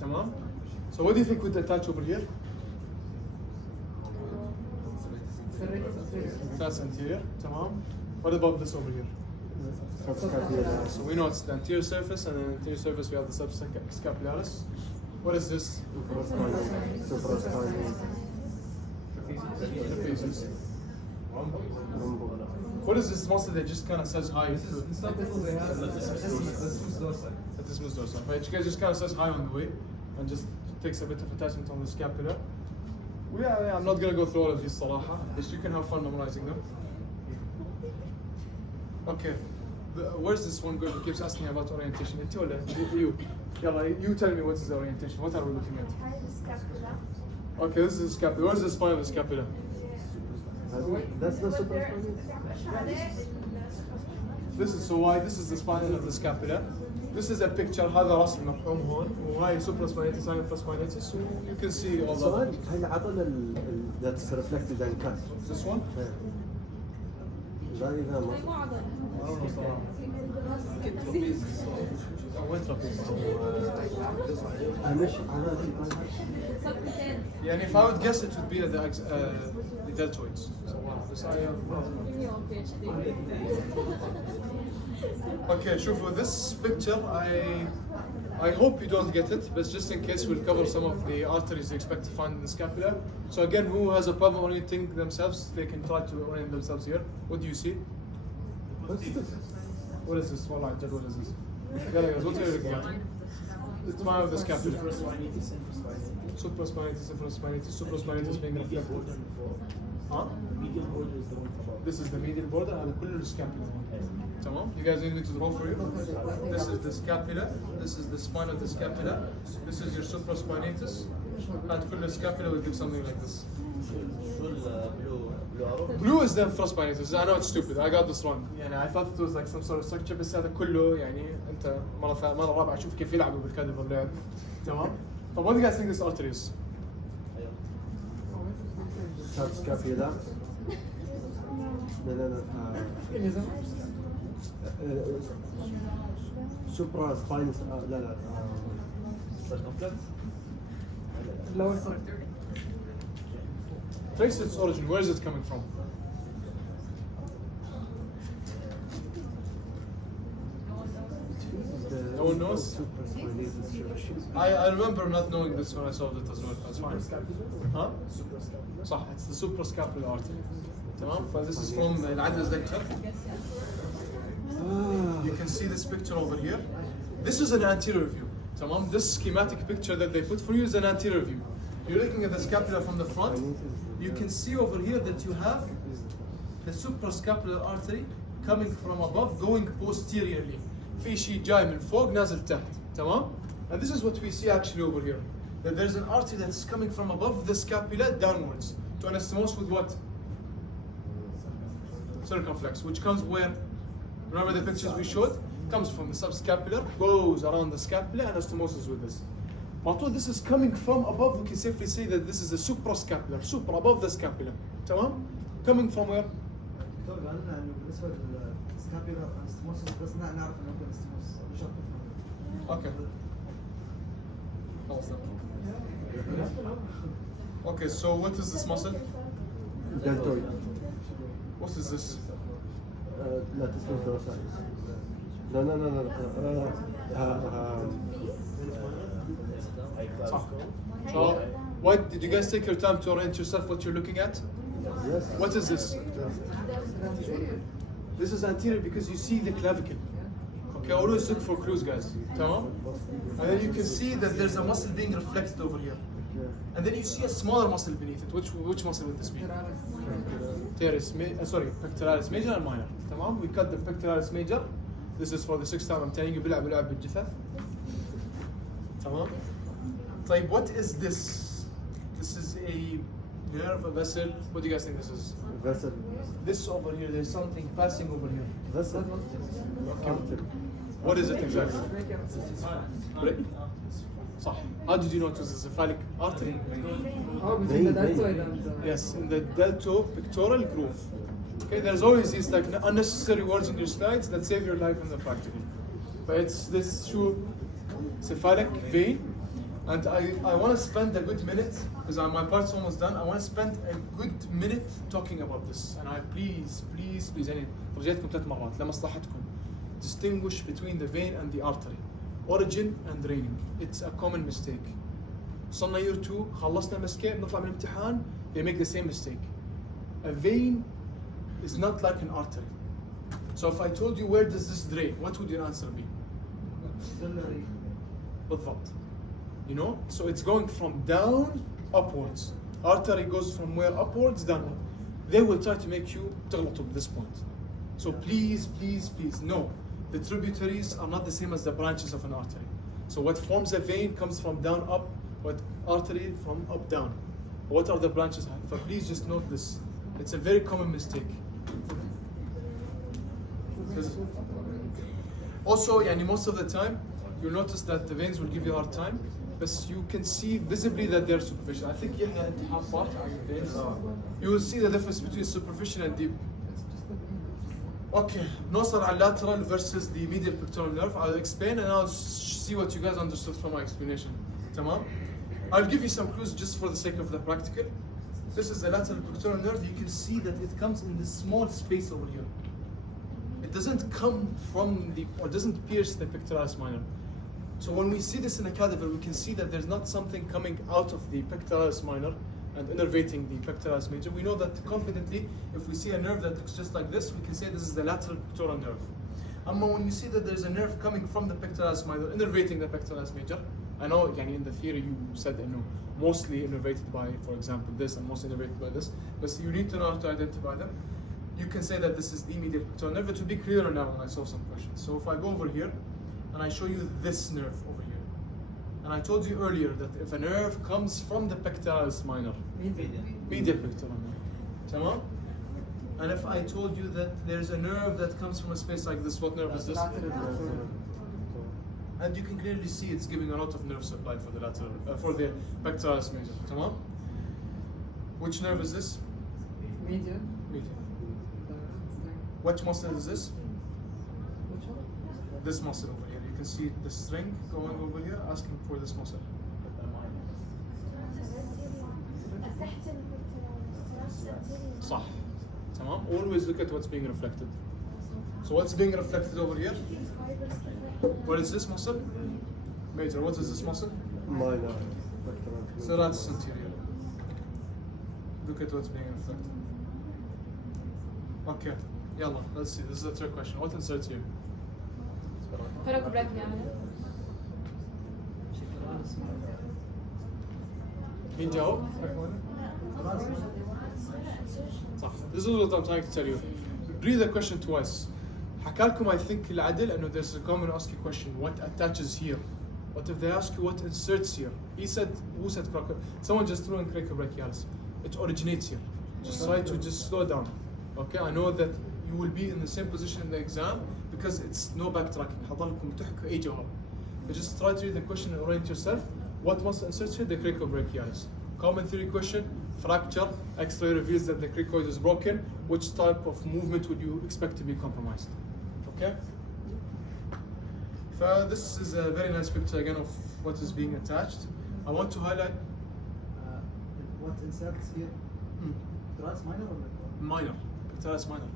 Tamam? So what do you think would attach over here? That's anterior. Tamam? What about this over here? Subscapularis. So we know it's the anterior surface, and in the anterior surface we have the subscapularis. What is this? Supraspinal. Supraspinal. Trapezius. Lumbar. What is this muscle that just kind of says hi? It's not the full they have, it's dorsal. Latissimus dorsi. Right, you guys just kind of says hi on the way, and just takes a bit of attachment on the scapula. Well, yeah, I'm not gonna go through all of these صراحة. Just you can have fun memorizing them. Okay. Where's this one girl who keeps asking about orientation? You. You tell me what's the orientation. What are we looking at? Okay, this is the scapula. Where's the spine of the scapula? That's the supraspinal. This is so why this is the spine of the scapula. This is a picture. هذا راس المرحوم هون وهاي supraspinatus هاي infraspinatus. You can see all سؤال that. هل عطنا that's reflected and cut This one. لا إذا ما مو عضلة. وين trapeze؟ مش أنا يعني if I would guess it would be the deltoids. So this eye. Okay, شوفوا this picture I hope you don't get it, but just in case we'll cover some of the arteries you expect to find in the scapula. So again, who has a problem orienting themselves, they can try to orient themselves here. What do you see? What is this? What is this? Guys, what are you looking at? It's mine of the scapula. Supraspinatus, infraspinatus, supraspinatus being reflected. Huh? Medial border is the one above. This is the medial border and كل الscapula. تمام? You guys need me to draw for you? This is the scapula. This is the spine of the scapula. This is your supraspinatus. And كل الscapula will give something like this. Blue is the infraspinatus. I know it's stupid. I got this wrong. يعني I thought it was like some sort of structure بس هذا كله يعني أنت مرة رابعة شوف كيف يلعبوا بالكادفر لعب. تمام؟ طب what do you guys think this artery is? subscapula لا supra spinous لا lower side. Trace its origin. Where is it coming from? No one knows? I remember not knowing this when I saw it as well. That's fine. Huh? صح, it's the suprascapular artery. تمام? But this is from العدس lecture. You can see this picture over here. This is an anterior view. تمام? This schematic picture that they put for you is an anterior view. You're looking at the scapula from the front. You can see over here that you have the suprascapular artery coming from above going posteriorly. في شيء جاي من فوق نازل تحت. تمام? And this is what we see actually over here. That there's an artery that's coming from above the scapula downwards to anastomose with what? Circumflex, which comes where? Remember the pictures we showed? Comes from the subscapular, goes around the scapula, anastomoses with this. Although this is coming from above, we can safely say that this is the suprascapular, super above the scapula. تمام? Coming from where? دكتور قال لنا انه بالنسبه للسكابيولار انستموسس بس نعرف انه ممكن انستموس مش Okay. Okay, so what is this muscle? deltoid What is this? لا تسمع دراسات لا So, what did you guys take your time to orient yourself what you're looking at? yes What is this? This is anterior because you see the clavicle. Okay, always look for clues, guys. تمام? And then you can see that there's a muscle being reflected over here. And then you see a smaller muscle beneath it. Which muscle would this be? Pectoralis major and minor. تمام? We cut the pectoralis major. This is for the sixth time I'm telling you بلعب بالجفاف. تمام? طيب, what is this? This is a nerve, a vessel. What do you guys think this is? vessel This over here, there's something passing over here. vessel What is it exactly? صح. How did you know it was a cephalic artery? Oh, between the deltoid and Yes, in the delto-pectoral groove. Okay, there's always these like unnecessary words in your slides that save your life in the practical. But it's this true cephalic vein, and I want to spend a good minute because my part's almost done. I want to spend a good minute talking about this, and I please يعني رجيتكم 3 مرات لمصلحتكم. Distinguish between the vein and the artery. Origin and draining. It's a common mistake. وصلنا year 2 خلصنا مسكين نطلع من الامتحان they make the same mistake. A vein is not like an artery. So if I told you where does this drain, what would your answer be? بالضبط. You know? So it's going from down upwards. Artery goes from where upwards downward. They will try to make you تغلطوا at this point. So please no. The tributaries are not the same as the branches of an artery. So what forms a vein comes from down up, what artery from up down. What are the branches? But please just note this. It's a very common mistake. Also, يعني most of the time, you'll notice that the veins will give you a hard time, but you can see visibly that they're superficial. I think Yahia انت حاط على the veins. You will see the difference between superficial and deep. Okay, نوصل على lateral versus the medial pectoral nerve. I'll explain and I'll see what you guys understood from my explanation. تمام? I'll give you some clues just for the sake of the practical. This is the lateral pectoral nerve. You can see that it comes in this small space over here. It doesn't come from the, or doesn't pierce the pectoralis minor. So when we see this in a cadaver, we can see that there's not something coming out of the pectoralis minor and innervating the pectoralis major. We know that confidently, if we see a nerve that looks just like this, we can say this is the lateral pectoral nerve. When you see that there's a nerve coming from the pectoralis minor, innervating the pectoralis major, I know يعني in the theory you said mostly innervated by, for example, this and mostly innervated by this, but you need to know how to identify them. You can say that this is the medial pectoral nerve. It will be clearer now when I solve some questions. So if I go over here and I show you this nerve over here, and I told you earlier that if a nerve comes from the pectoralis minor, medial pectoral nerve, تمام? And if I told you that there's a nerve that comes from a space like this, what nerve is this? And you can clearly see it's giving a lot of nerve supply for the lateral, for the pectoralis major. تمام? Which nerve is this? Medial. Medial. Which muscle is this? Which one? This muscle over here. You can see the string going over here, asking for this muscle. صح. تمام. Always look at what's being reflected. So what's being reflected over here? What is this muscle? Major. What is this muscle? Minor. So that's anterior. Look at what's being reflected. Okay. Yalla, let's see. This is the third question. What inserts here? مين جاوب؟ صح. This is what I'm trying to tell you. Read the question twice. حكالكم I think العدل انه there's a common ask you question what attaches here. What if they ask you what inserts here? He said, who said someone just threw in brachialis. It originates here. Just try to just slow down. Okay, I know that you will be in the same position in the exam because it's no backtracking. حضركم تحكوا أي جواب. But just try to read the question and orient yourself. What must insert here? The cricobrachialis. Common theory question, fracture, X-ray reveals that the cricoid is broken. Which type of movement would you expect to be compromised? Okay? This is a very nice picture again of what is being attached. I want to highlight What inserts here? Pectoralis minor or minor. Pectoralis minor.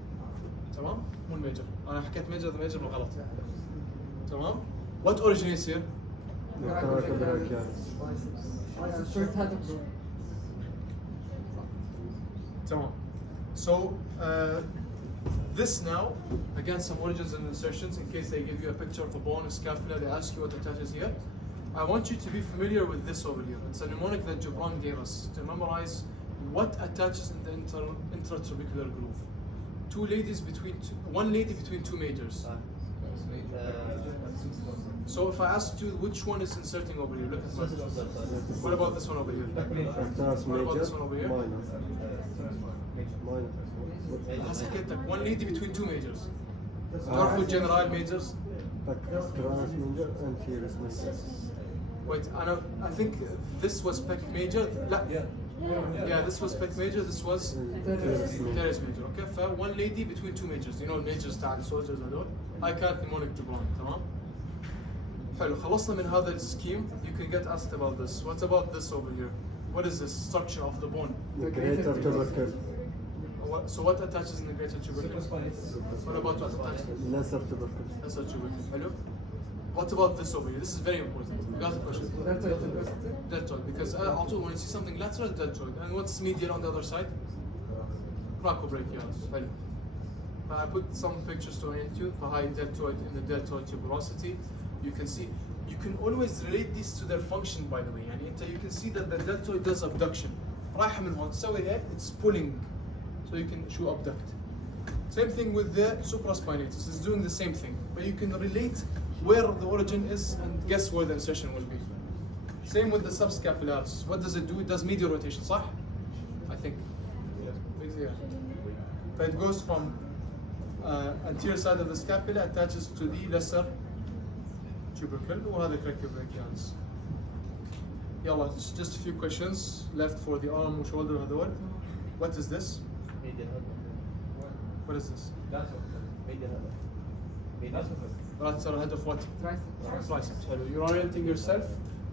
تمام؟ مو الميجر. أنا حكيت ميجر الميجر بالغلط. تمام؟ What originates here? First head of the تمام. So this now, again some origins and insertions in case they give you a picture of a bone, a scapula, they ask you what attaches here. I want you to be familiar with this over here. It's a mnemonic that Gibran gave us to memorize what attaches in the intratrabecular groove. One lady between two majors. So if I asked you which one is inserting over here, look at my. What about this one over here? What about this one over here? One lady between two majors. Powerful general majors. Wait, I think this was pec major. Yeah, this was pec major. This was teres major. Okay, one lady between two majors. You know majors تاع soldiers هذول. I can't mnemonic Gibran. تمام. حلو. خلصنا من هذا السكيم. You can get asked about this. What about this over here? What is the structure of the bone? Greater tubercle. So what attaches in the greater tubercle? What about what attaches? Lesser tubercle. Lesser tubercle. Hello. What about this over here? This is very important. You got the question? Deltoid. Because also when you see something lateral, deltoid. And what's medial on the other side? Brachialis. Hello. I put some pictures to orient you. High deltoid in the deltoid tuberosity. You can see. You can always relate these to their function, by the way. And you can see that the deltoid does abduction. رايحة من هون تسوي هيك. It's pulling. So you can show abduct. Same thing with the supraspinatus. It's doing the same thing. But you can relate where the origin is and guess where the insertion will be. Same with the subscapularis. What does it do? It does medial rotation, صح? I think. Yeah. But it goes from anterior side of the scapula attaches to the lesser tubercle وهذا cranial brachialis. يلا, just a few questions left for the arm shoulder هذول. What is this? What is this? Lateral head of what? Triceps. Hello. You're orienting yourself.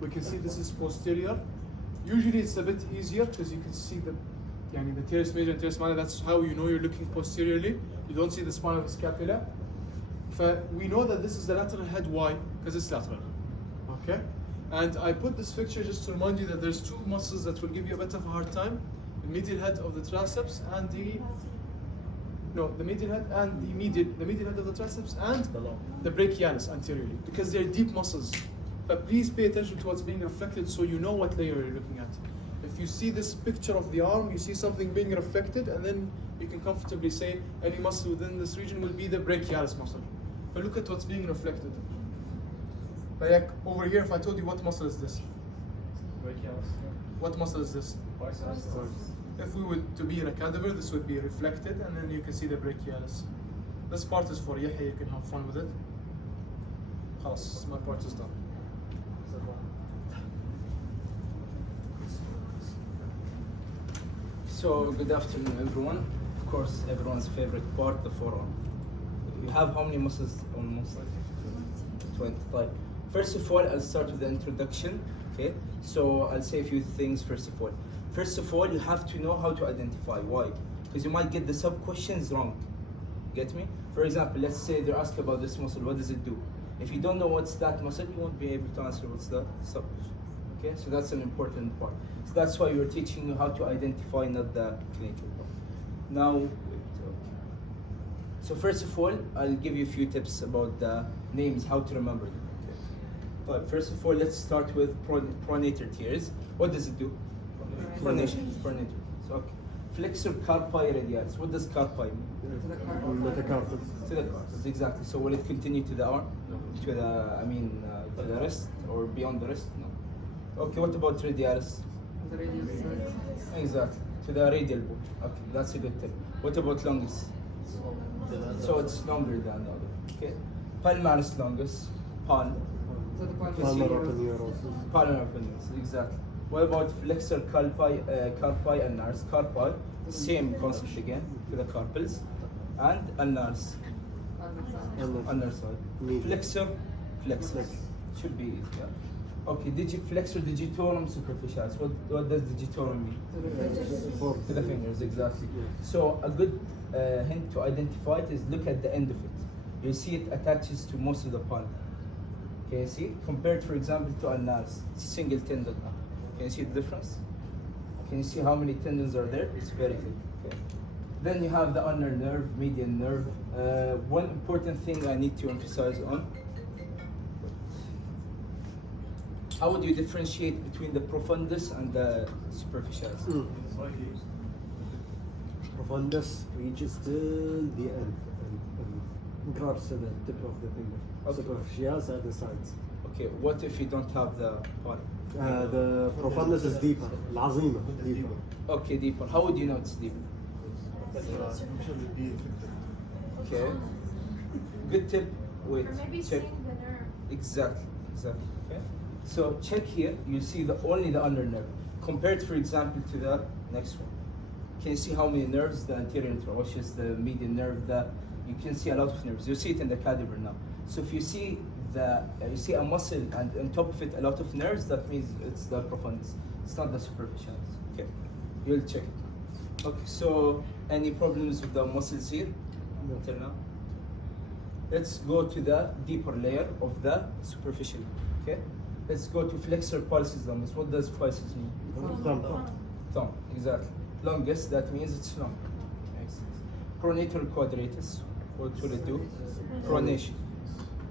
We can see this is posterior. Usually it's a bit easier because you can see the teres major and teres minor. That's how you know you're looking posteriorly. You don't see the spine of the scapula. We know that this is the lateral head. Why? Because it's lateral. Okay? And I put this picture just to remind you that there's two muscles that will give you a bit of a hard time. The medial head of the triceps and the medial head and the medial head of the triceps and the brachialis anteriorly, because they're deep muscles. But please pay attention to what's being reflected so you know what layer you're looking at. If you see this picture of the arm, you see something being reflected, and then you can comfortably say any muscle within this region will be the brachialis muscle. But look at what's being reflected. Like over here, if I told you what muscle is this? Brachialis. What muscle is this? If we were to be in a cadaver, this would be reflected, and then you can see the brachialis. This part is for Yahya, you can have fun with it. خلاص, my part is done. So, good afternoon everyone. Of course, everyone's favorite part, the forearm. You have how many muscles? Almost 20. Type. First of all, I'll start with the introduction. Okay, so I'll say a few things first of all. First of all, you have to know how to identify. Why? Because you might get the sub-questions wrong. Get me? For example, let's say they're asking about this muscle, what does it do? If you don't know what's that muscle, you won't be able to answer what's the sub-question. Okay, so that's an important part. So that's why we're teaching you how to identify, not the clinical part. Now, so first of all, I'll give you a few tips about the names, how to remember them. Okay. But first of all, let's start with pronator teres. What does it do? Pronation. Pronator. So, okay. Flexor carpi radialis. What does carpi mean? Metacarpals. To the carpals, exactly. So will it continue to the arm? To the, to the wrist or beyond the wrist? No. Okay, what about radialis? The radial side. Exactly. To the radial bone. Okay, that's a good tip. What about longus? So it's longer than the other. Okay. Palmaris longus. Palm. So the palm Palmar is aponeurosis. Palmar aponeurosis, exactly. What about flexor carpi and nars? Carpi, same concept again to the carpals, and ulnars, ulnar side. Knee. Flexor, flexor. Should be easy. Yeah. Okay, flexor digitorum superficialis. What does digitorum mean? To the fingers, exactly. So a good hint to identify it is look at the end of it. You see it attaches to most of the palm. Can you see? Compared, for example, to ulnars, it's a single tendon. Can you see the difference? Can you see how many tendons are there? It's very good. Okay. Then you have the ulnar nerve, median nerve. One important thing I need to emphasize on. How would you differentiate between the profundus and the superficialis? Profundus reaches till the end and grabs to the tip of the finger. Okay. Superficialis at the sides. Okay, what if you don't have the palm? The profundus is deeper. العظيمة deeper. Okay, deeper. How would you know it's deeper? Okay. Good tip. Wait. Or maybe Check. seeing the nerve. Exactly. Exactly. Okay. So check here. You see only the ulnar nerve. Compared, for example, to the next one. Can you see how many nerves? The anterior interosseous, the median nerve. You can see a lot of nerves. You see it in the cadaver now. So if you see a muscle and on top of it a lot of nerves, that means it's the profundus. It's not the superficialis. Okay, you'll check it. Okay, so any problems with the muscles here until now? Let's go to the deeper layer of the superficial. Okay, let's go to flexor pulsus longus. What does pulsus mean? Thumb, exactly. Longest, that means it's long. Pronator quadratus. What will it do? Pronation.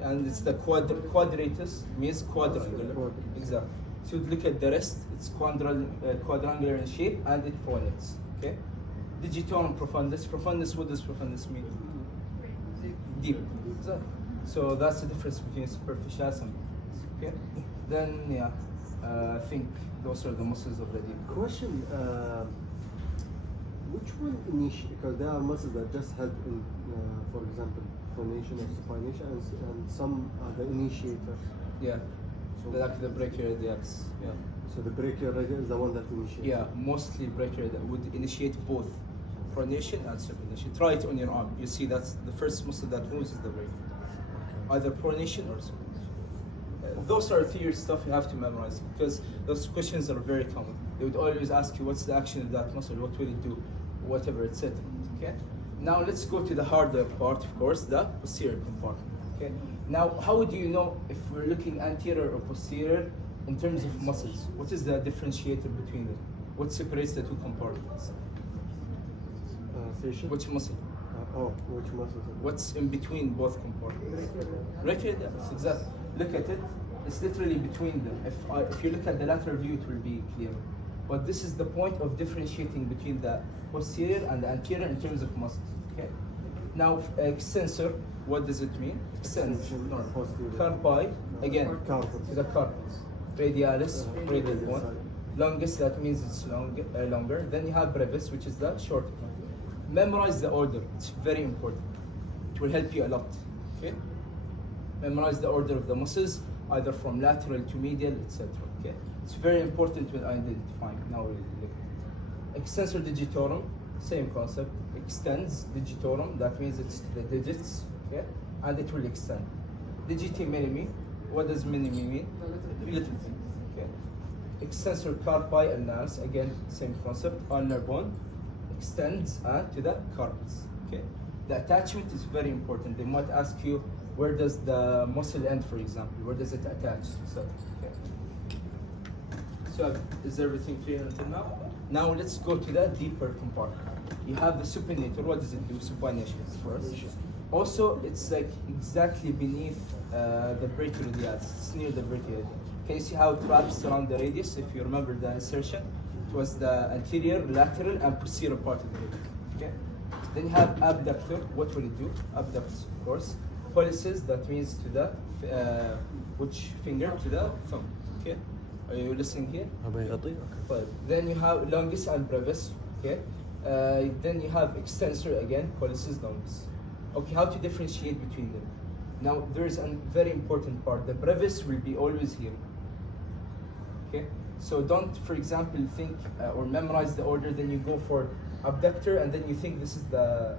And it's the quadratus means quadrangular. Exactly. So you look at the rest, it's quadrangular in shape and it pronates. Okay. Digitorum profundus. Profundus, what does profundus mean? Deep. Exactly. So that's the difference between superficialis and deep. Okay. Then yeah, I think those are the muscles of the deep. Question. which one initiate? Because there are muscles that just help in, for example, pronation or supination, and some are the initiators. Yeah. So, Like the brachioradiacs. Yeah. so the brachioradial is the one that initiates. Yeah, mostly brachioradial would initiate both pronation and supination. Try it on your arm. You see that's the first muscle that moves is the brachioradial. Either pronation or supination. Those are theory stuff you have to memorize because those questions are very common. They would always ask you what's the action of that muscle, what will it do, whatever, etc. Okay. Now let's go to the harder part, of course, the posterior compartment. Okay. Now, how do you know if we're looking anterior or posterior in terms of muscles? What is the differentiator between them? What separates the two compartments? Facial. Which muscle? Which muscles? What's in between both compartments? Brachioradial. Exactly. Look at it. It's literally between them. If you look at the lateral view, it will be clear. But this is the point of differentiating between the posterior and the anterior in terms of muscles. Okay. Now, extensor, what does it mean? Extends. No. Carpi, again, the carpus. Radialis, radial one. Longus, that means it's longer. Then you have brevis, which is the short one. Memorize the order. It's very important. It will help you a lot. Okay. Memorize the order of the muscles, either from lateral to medial, etc. Okay. It's very important when identifying. Now we'll look. Extensor digitorum, same concept. Extends digitorum, that means it's the digits, okay, and it will extend. Digiti minimi, what does minimi mean? Little thing, okay. Extensor carpi ulnaris, again same concept. Ulnar bone extends to the carpus, okay. The attachment is very important. They might ask you where does the muscle end, for example, where does it attach? So is everything clear until now? Now let's go to the deeper compartment. You have the supinator. What does it do? Supination first. Also, it's like exactly beneath the brachioradialis. It's near the brachioradialis. Can you see how it wraps around the radius? If you remember the insertion, it was the anterior, lateral, and posterior part of the head. Okay. Then you have abductor. What will it do? Abducts, of course. Pollicis, that means to the which finger? To the thumb. Okay. Are you listening here? Okay. Then you have longus and brevis. Okay. Then you have extensor again, pollicis longus. Okay, how to differentiate between them? Now there is a very important part. The brevis will be always here. Okay. So don't, for example, think or memorize the order. Then you go for abductor, and then you think this is the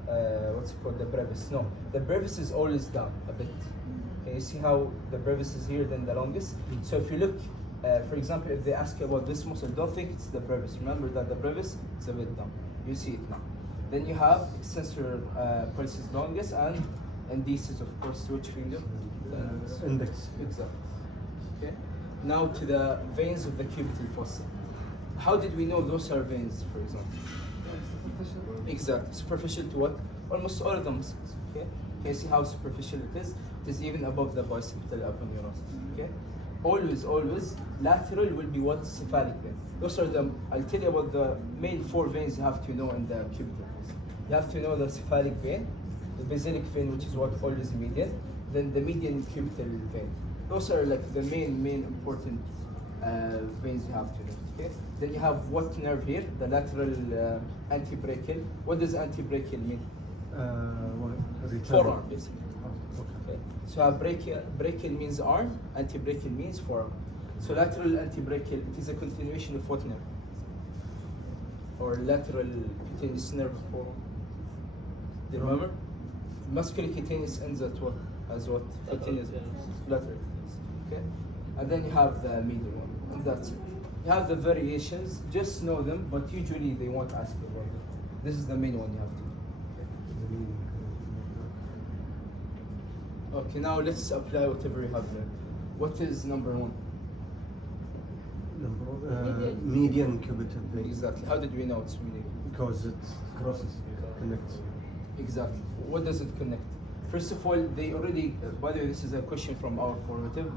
what's it called, the brevis. No, the brevis is always down a bit. Okay, you see how the brevis is here, then the longus. So if you look, for example, if they ask you about this muscle, don't think it's the brevis. Remember that the brevis is a bit down. You see it now. Then you have extensor pollicis longus and indices, of course, which finger? Index. Exactly. Okay. Now to the veins of the cubital fossa. How did we know those are veins, for example? Exactly. Superficial to what? Almost all of the muscles. Okay. Can you see how superficial it is? It is even above the bicipital aponeurosis. Okay. Always, lateral will be what? Cephalic vein. Those are the, I'll tell you about the main 4 veins you have to know in the cubital fossa. You have to know the cephalic vein, the basilic vein, which is what always medial, then the median cubital vein. Those are like the main important veins you have to know. Okay. Then you have what nerve here? The lateral antebrachial. What does antebrachial mean? Forearm, basically. Okay. So brachial means arm, antebrachial means forearm. So lateral antebrachial, it is a continuation of what nerve? Or lateral cutaneous nerve forearm. Do you remember? Musculocutaneous ends at what? As what? Cutaneous. Lateral. Okay. And then you have the medial one, and that's it. You have the variations, just know them, but usually they won't ask you about them. This is the main one you have to know. Okay, now let's apply whatever you have learned. What is number 1? Median cubital vein. Exactly. How did we know it's median? Because it crosses, connects. Exactly. What does it connect? First of all, they already, by the way, this is a question from our formative.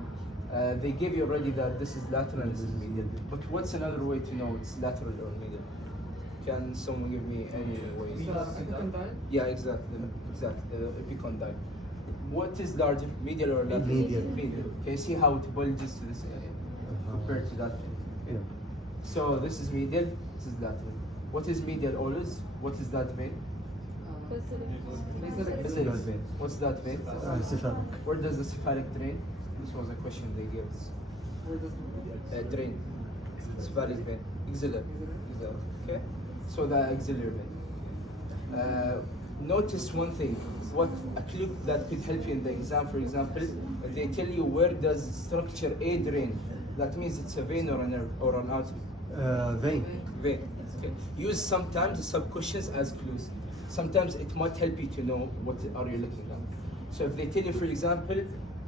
They gave you already that this is lateral and this is medial. But what's another way to know it's lateral or medial? Can someone give me any way? Yeah, exactly. Exactly. The epicondyle. What is larger, medial or lateral? Medial. Medial. Can you see how it bulges to this area compared to that? Okay. Yeah. So this is medial, this is lateral. What is medial always? What is that vein? Basilar vein. What's that vein? cephalic. Where does the cephalic drain? This was a question they gave us. Drain. Cephalic vein. Axillary. Okay? So the axillary vein. Notice one thing. What a clue that could help you in the exam, for example, if they tell you where does structure A drain, that means it's a vein or a nerve or an artery. Vein. Vein. Okay. Use sometimes the sub-questions as clues. Sometimes it might help you to know what are you looking at. So if they tell you, for example,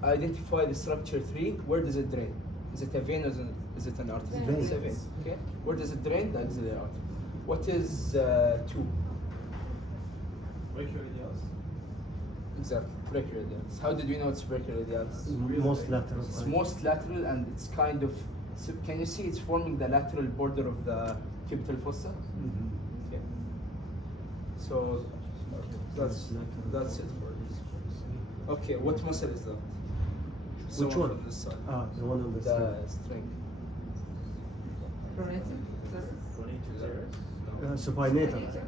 identify the structure 3, where does it drain? Is it a vein or is it an artery? Vein. It's a vein. Okay. Where does it drain? The axillary artery. What is 2? Brachioradialis. Exactly. Brachioradialis. How did we know it's brachioradialis? Most lateral. It's most lateral and it's kind of. So can you see it's forming the lateral border of the cubital fossa? Okay. So that's it for this. Okay, what muscle is that? Which one? From this side. The one on the The side. string. Supinator.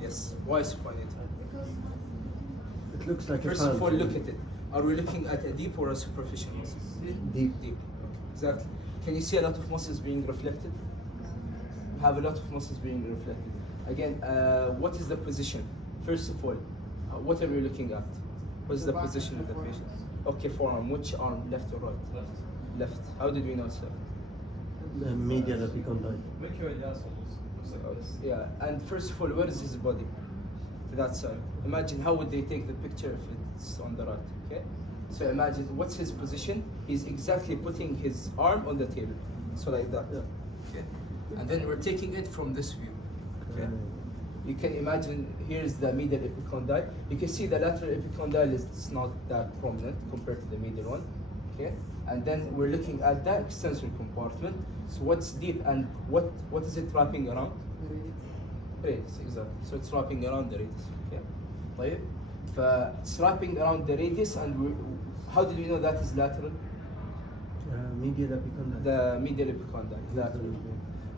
Yes. Why supinator? It looks like First a fan. of all, look at it. Are we looking at a deep or a superficial muscle? Deep. Deep. Exactly. Can you see a lot of muscles being reflected? We have a lot of muscles being reflected. Again, what is the position? First of all, what are we looking at? What is the position of the patient? Okay, forearm. Which arm? Left or right? Left. How did we know it's left? Medial epicondyle. Brachioradialis looks like this. Yeah, and first of all, where is his body? To that side. Imagine how would they take the picture if it's on the right, okay? So imagine, what's his position? He's exactly putting his arm on the table. So like that. Yeah. Okay. And then we're taking it from this view. Okay. You can imagine, here's the medial epicondyle. You can see the lateral epicondyle is not that prominent compared to the medial one. Okay. And then we're looking at the extensor compartment. So what's deep and what is it wrapping around? Radius, exactly. So it's wrapping around the radius. Okay. طيب. It's wrapping around the radius, and how did we know that is lateral? Medial epicondyle. The medial epicondyle, lateral.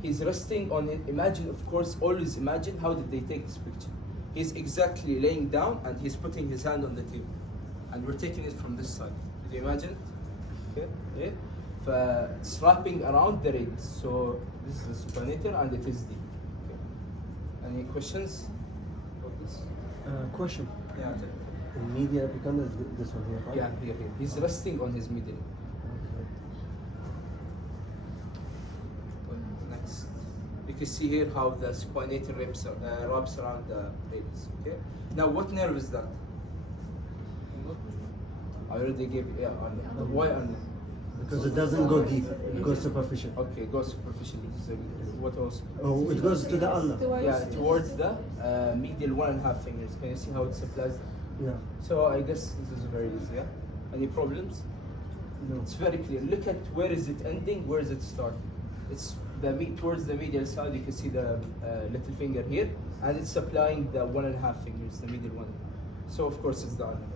He's resting on it. Imagine, of course, always imagine how did they take this picture. He's exactly laying down and he's putting his hand on the table, and we're taking it from this side. Did you imagine it? Okay. Yeah. It's wrapping around the radius. So this is the supinator and it is deep. Okay. Any questions about this? Question. Yeah. The medial epicondyle is this one here, right? Yeah, here. He's resting on his medial. Next, you can see here how the supinator wraps around the radius. Okay. Now, what nerve is that? I already gave why ulnar? Because it doesn't go deep. It goes superficial. Okay, goes superficially. So what else? Oh, it goes to the ulnar. Yeah, towards the medial 1.5 fingers. Can you see how it supplies? Yeah. So I guess this is very easy. Yeah. Any problems? No. It's very clear. Look at where is it ending, where is it starting. It's towards the medial side. You can see the little finger here, and it's supplying the 1.5 fingers, the medial one. So of course it's the ulnar.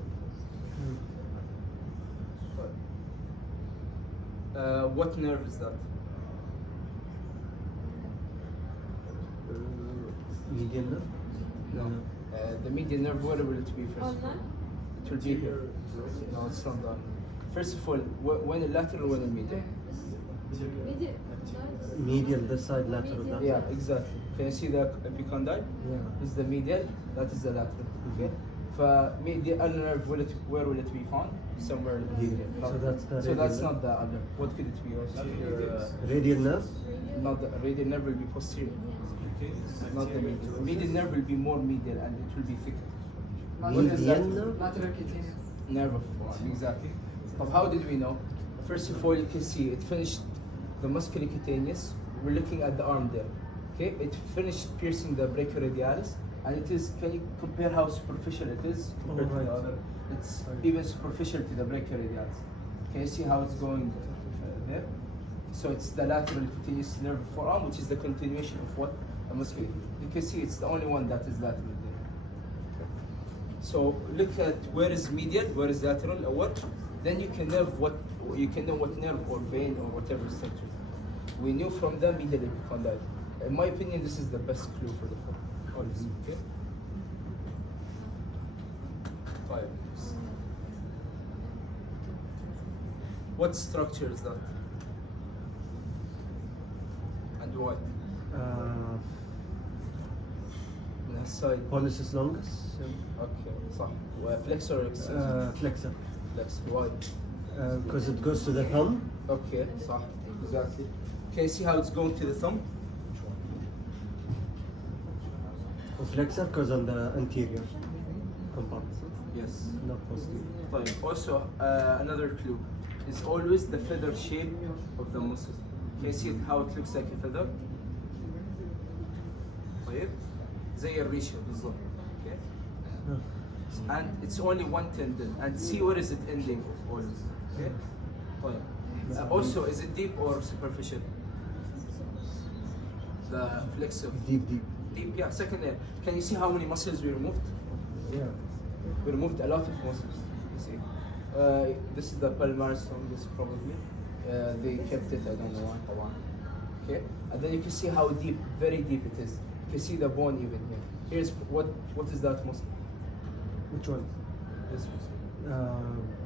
What nerve is that? Medial nerve? No. The medial nerve, where will it be first? Ulnar? It will be here. No, it's not that. First of all, when a lateral, when a medial? Medial. Medial, this side, lateral, that Yeah, side. exactly. Can you see the epicondyle? Yeah. This is the medial, that is the lateral. Okay. The ulnar nerve, where will it be found? Somewhere Here. here. So that's the So radial that's nerve. not the ulnar. What could it be? Radial nerve? Not the radial nerve will be posterior. Not the medial. Medial nerve will be more medial and it will be thicker. Medial nerve? Lateral cutaneous. Nerve of forearm, exactly. But how did we know? First of all, you can see it finished the musculocutaneous. We're looking at the arm there. Okay, it finished piercing the brachioradialis, and it is. Can you compare how superficial it is compared to the other? It's even superficial to the brachioradialis. Can you see how it's going there? So it's the lateral cutaneous nerve of forearm, which is the continuation of what a muscle. You can see it's the only one that is lateral there. So look at where is medial, where is lateral, or what? Then you can know what nerve or vein or whatever structure. We knew from the medial epicondyle. In my opinion, this is the best clue for the film. Always. Okay. Five. What structure is that? And why? من السايد. pollicis longus. Okay, صح. Flexor or extensor? Flexor. Flexor. Why? Because it goes to the thumb. Okay, صح. Exactly. Can you see how it's going to the thumb? Flexor because on the anterior compartment. Yes. Not posterior. طيب. Also, another clue is always the feather shape of the muscle. Can you see how it looks like a feather? طيب. زي الريشة بالضبط. Okay. And it's only one tendon. And see where is it ending always. Okay. طيب. Also, is it deep or superficial? The flexor. Deep, deep. Deep, yeah. Second layer. Can you see how many muscles we removed? Yeah. We removed a lot of muscles. You see. This is the palmaris longus probably. They kept it. I don't know why. Okay. And then you can see how deep, very deep it is. You can see the bone even here. Here's what is that muscle? Which one? This muscle.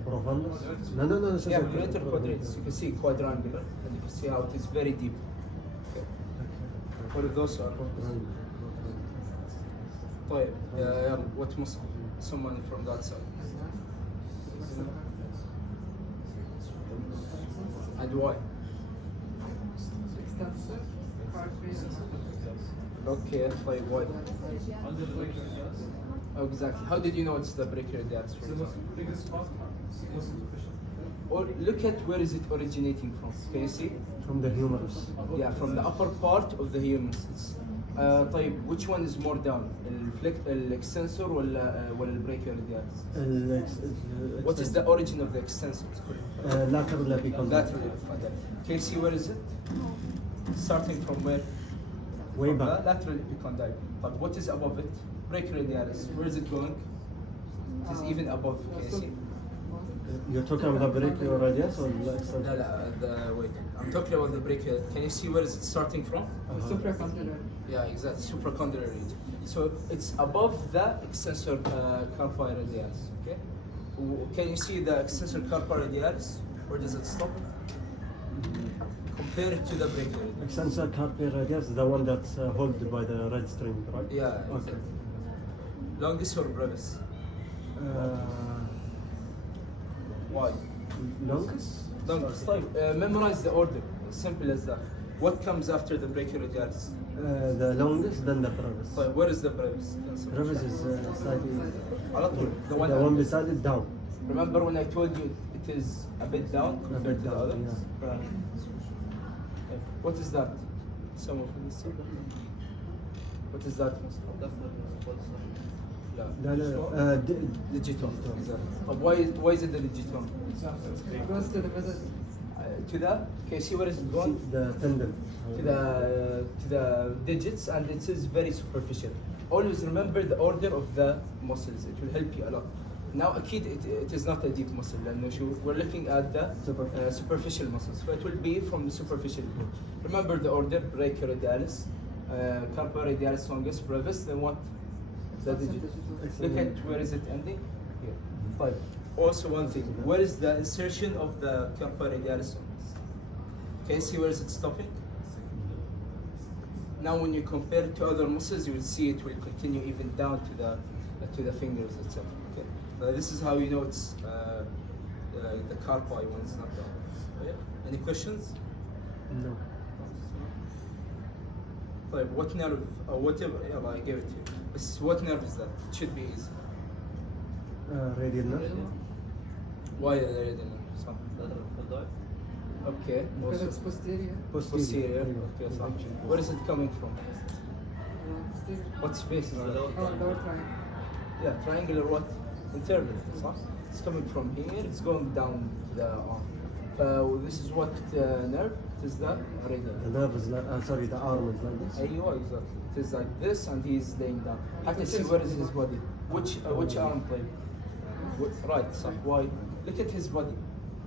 Profundus? No. Yeah, plantar quadratus. You can see quadrangular, and you can see how it is very deep. Okay. What of those are? طيب يلا what muscle? Someone from that side. And why? Extensor, carpus. Okay, طيب why? Oh, exactly. How did you know it's the brachioradialis? Or look at where is it originating from. Can you see? From the humerus. Yeah, from the upper part of the humerus. طيب, which one is more down? الextensor ولا الbrachioradialis? What is the origin of the extensor? Lateral epicondyle. Lateral epicondyle. Can you see where is it? Starting from where? Way From back. the lateral epicondyle. But what is above it? Brachioradialis. Where is it going? It is even above. Can you see? You're talking about the brachioradius or the extensor? Wait. I'm talking about the brachial. Can you see where is it starting from? Supracondylar. Yeah, exactly. Supracondylar region. So it's above the extensor carpi radialis. Okay. Can you see the extensor carpi radialis? Where does it stop? Compare it to the brachial. Extensor carpi radius is the one that's held by the red string, right? Yeah. Okay. Longus or brevis? Why? Longus? Longus. Memorize the order. Simple as that. What comes after the brachioradialis? The longest, then the brevis. Where is the brevis? Brevis is slightly. على طول. The one beside it down. Remember when I told you it is a bit down A compared bit to the down, others? yeah. What is that? Some of them. What is that? Digiton. Exactly. Why is it the digiton? Goes to the middle. To the. Can you see where is it going? The tendon. To the digits, and it is very superficial. Always remember the order of the muscles. It will help you a lot. Now, أكيد it is not a deep muscle. لأنه شو we're looking at the superficial muscles. So it will be from the superficial group. Remember the order: brachioradialis, carpi radialis longus, brevis. Then what? The digit. Look at where is it ending? Here. Five. Also one thing. Where is the insertion of the carpi radialis longus? Can you see where is it stopping? Now, when you compare it to other muscles, you will see it will continue even down to the fingers itself. Okay. This is how you know it's the carpi when it's not down. Okay. Any questions? No. طيب, what nerve or whatever? Yeah, I gave it to you. But what nerve is that? It should be easy. Radial nerve. Why the radial nerve? Okay. Because Also it's posterior. posterior. Okay, صح. Where is it coming from? Posterior. What space is that? Oh, lower triangle. Yeah, triangular what? Interval. صح? It's coming from here. It's going down to the arm. This is what nerve? It is the radial. The nerve is like, sorry, the arm is like this. أيوة, exactly. It is like this, and he's laying down. حتى see where is his body? Which arm طيب? Right, صح. Why? Look at his body.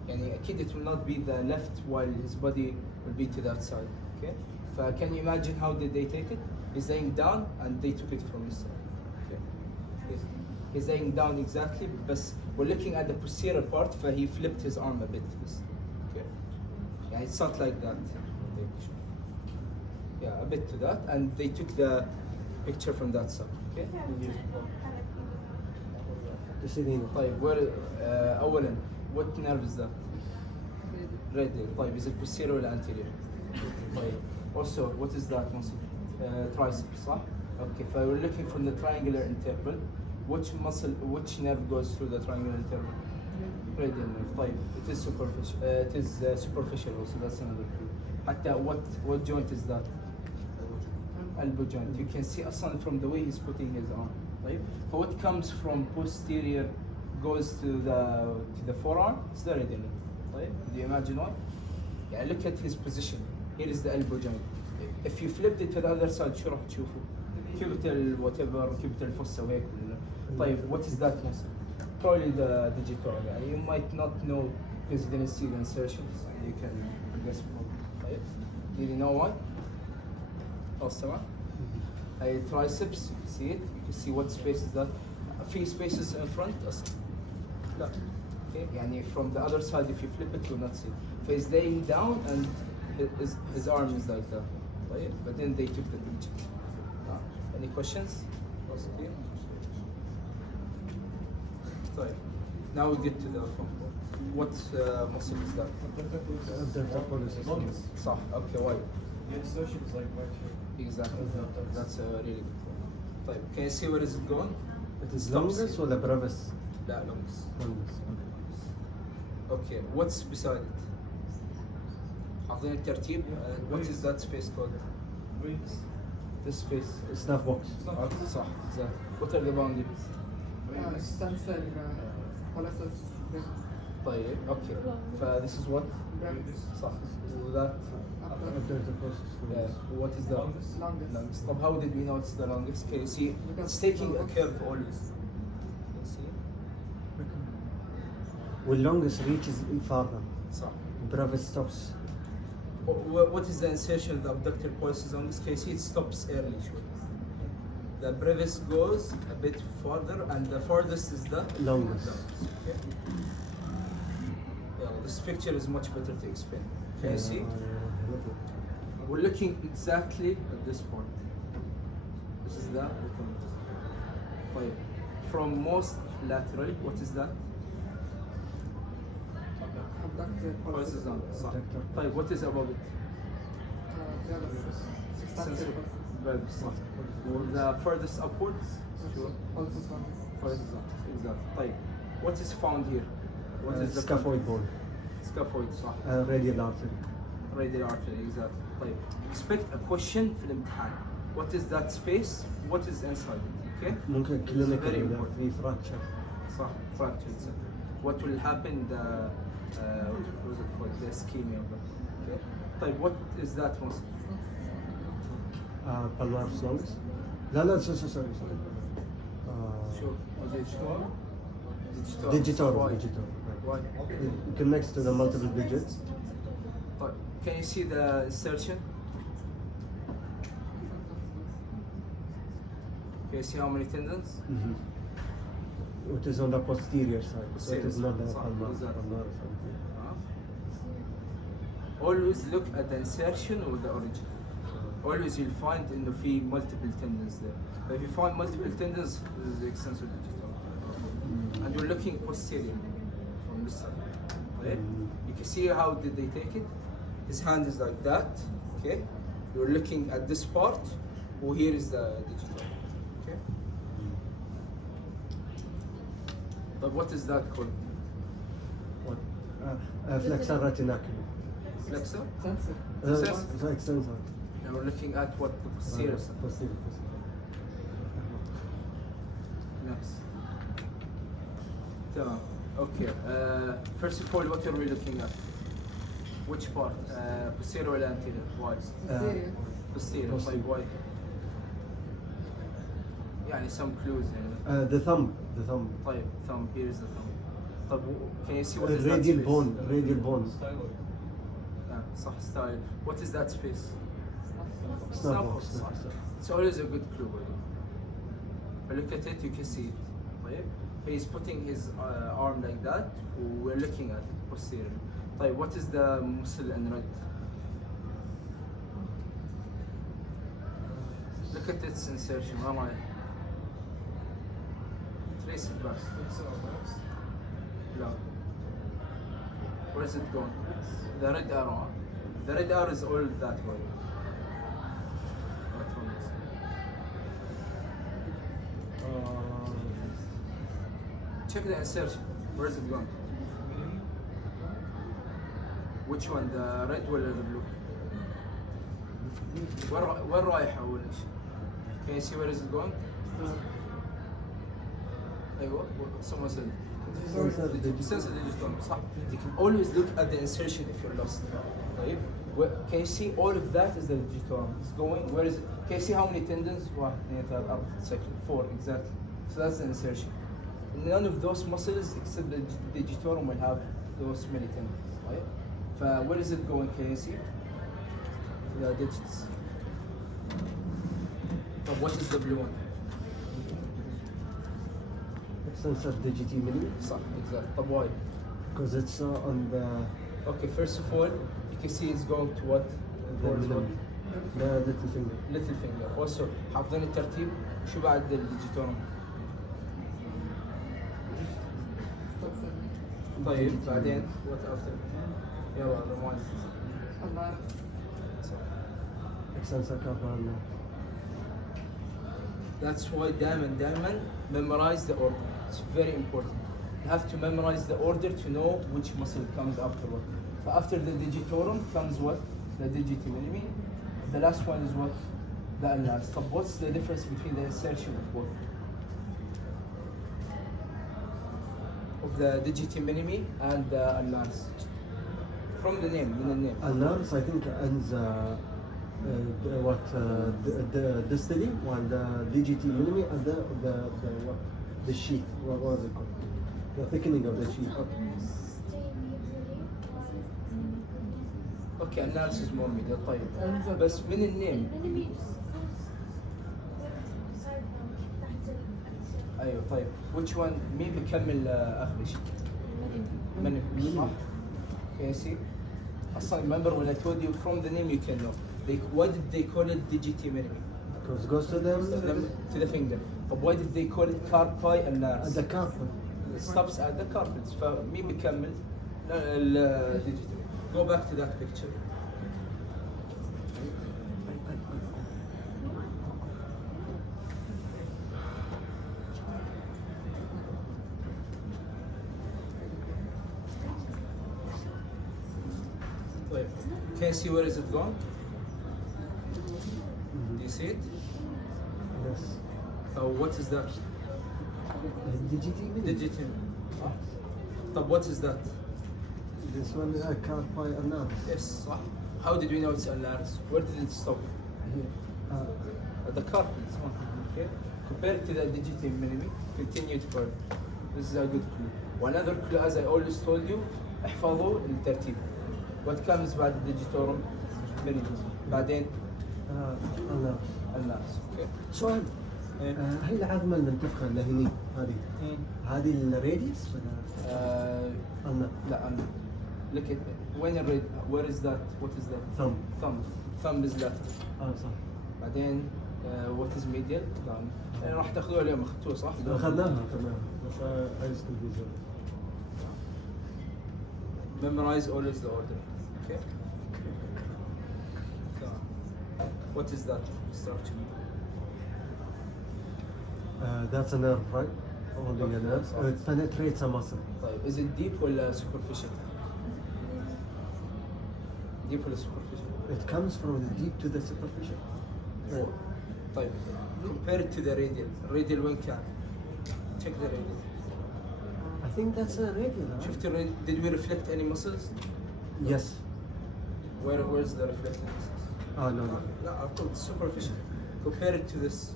يعني أكيد it will not be the left while his body will be to that side. Okay. Can you imagine how did they take it? He's laying down and they took it from his side. Okay. He's laying down exactly, but we're looking at the posterior part, so he flipped his arm a bit. Okay. Yeah, it's not like that. Yeah, a bit to that, and they took the picture from that side. Okay. طيب أولاً what nerve is that? Radial. طيب is it posterior or anterior? طيب also what is that muscle? Triceps صح? Okay, if I were looking from the triangular interval, which nerve goes through the triangular interval? Radial nerve. طيب it is superficial. It is superficial also. That's another clue. حتى what joint is that? Elbow joint. You can see أصلاً from the way he's putting his arm. طيب. So what comes from posterior goes to the forearm. It's the radial nerve. طيب. Do you imagine why? Yeah, look at his position. Here is the elbow joint. If you flipped it to the other side, شو راح تشوفه؟ cubital whatever, cubital fossa وهيك. طيب, what is that muscle? Probably the digital. يعني you might not know because you didn't see the insertions. You can guess from. طيب. Did you know why? تمام. Triceps, you see it? You see what space is that? A few spaces in front أصلا. لا. Okay, يعني from the other side if you flip it you'll not see. So he's laying down and his arm is like that. Right? But then they took the picture. Any questions? Possibly. طيب. Now we get to the what muscle is that? صح. Okay, why? The insertion is like right here. Exactly. That's really good. طيب, can you see where is it going? It is longus or the brevis? لا, longus. Longus. Okay, what's beside it? حافظين الترتيب? What is that space called? Rings. This space. Staff box. Okay, صح. Exactly. What are the boundaries? Stanza ولا طيب, okay. This is what? صح. That. Yeah. What is the longest? Longest. طب how did we know it's the longest? Okay, see, it's taking a curve always. You see? When longest reaches farther. صح. Brevis stops. What is the insertion of the abductor pollicis on this case? It stops early. The brevis goes a bit further, and the farthest is the Longest. Okay. Yeah, this picture is much better to explain. Can you see? We're looking exactly at this point. This is the point. From most laterally, what is that? Pollicis on. طيب, what is above it? Valves. The furthest upwards? Pollicis on. Exactly. طيب, what is found here? What is the scaphoid bone. Scaphoid, صح. Radial artery. Radial artery, exactly. طيب, expect a question في الامتحان. What is that space? What is inside it? Okay? ممكن Very clinical important. في fracture. صح, fracture. What will happen? What was it called? The ischemia. Okay. طيب, what is that muscle? Palmaris longus. لا sorry. Sure. Digitor. Why? Digitor. Why? It connects to the multiple digits. طيب, can you see the insertion? Can you see how many tendons? It is on the posterior side. So it is not the Posterior. palmaris. Exactly. Palmaris. Always look at the insertion or the origin. Always you'll find in the field multiple tendons there. But if you find multiple tendons, this is the extensor digital. And you're looking posterior from this side. Okay? You can see how did they take it. His hand is like that. Okay? You're looking at this part. Or here is the digital. Okay? But what is that called? What? Flexor retinaculum. Flexor? Extensor. Now we're looking at what the posterior side. Posterior. Next. تمام. Okay. First of all, what are we looking at? Which part? Posterior or anterior? Why? Posterior. طيب, why? يعني some clues يعني. The thumb. طيب, thumb. Here's the thumb. طيب, can you see what is Radial that space? bone. صح, style. What is that space? It's not box. It's always a good clue. Look at it, you can see it. طيب. He's putting his arm like that. We're looking at it posteriorly. طيب, what is the muscle in red? Look at its insertion. ما رايح. Trace it back. No. Where is it going? The red arrow. The red arrow is all that way. That one is. Check the insertion. Where is it going? Which one? The red or the blue? Where رايح أول شيء? Can you see where is it going? أيوة. Someone said. Sensor digital. صح. You can always look at the insertion if you're lost. طيب. Can you see all of that is the digital? It's going. Where is it? Can you see how many tendons? 1, 2, 3, 4 exactly. So that's the insertion. None of those muscles except the digitorum will have those many tendons. Right? Where is it going? Can you see? The digits. But what is the blue one? Sensor digiti minimi. صح, exactly. طب why? Because it's on the Okay, first of all, you can see it's going to what? Towards what? the little finger. Little finger. Also, حافظين الترتيب. شو بعد الديجيتورم؟ طيب بعدين what after? يلا رموز. Sensor kappa. That's why دائما memorize the order. It's very important. You have to memorize the order to know which muscle comes after what. After the digitorum comes what? The digiti minimi. The last one is what? The ulnars. So what's the difference between the insertion of both? Of the digiti minimi and the ulnars. From the name, من النame. Alarms, I think, ends the distally, while the digiti minimi and the sheath. What was it called? The thickening of the sheath. Okay, analysis more media. طيب. بس من النيم. ايوه طيب. Which one مين بيكمل اخر شيء؟ من صح؟ Can you see? أصلا remember when I told you from the name you can know. Why did they call it digiti minimi? Because it goes to them. To the finger. But why did they call it carpi and nas? The carpet. It stops at the carpets. فمين بيكمل؟ الديجيتال. Go back to that picture. Wait, can you see where is it going? Do you see it? Yes. What is that? Digiti minimi. Digital. But what is that? This one carpi and now. Yes. How did we know it's ulnars? Where did it stop? Here. At the carpet. Okay. Compared to the digital minimi, continued further. This is a good clue. One other clue, as I always told you, احفظوا الترتيب. What comes بعد الديجيتورم؟ minimi. بعدين الناس. Okay. سؤال. هل العظمة المنتفخة اللي هني هذه الراديوس ولا الناس؟ لا أنا. Look at when you read, where is that? What is that? Thumb. Thumb is left. صح. بعدين what is medial? down. راح تاخذوها اليوم اخذتوها صح؟ أخذناها بس high school visa. Memorize always the order. Okay. What is that structure? That's a nerve, right? Holding a nerve. It penetrates a muscle. طيب is it deep ولا superficial? Deep ولا superficial? It comes from the deep to the superficial. طيب compare it to the radial. Radial وين كان? Check the radial. I think that's a radial. Right? شفت did we reflect any muscles? Yes. Where's the reflected muscles? Oh no. No, of course it's superficial. Compare it to this.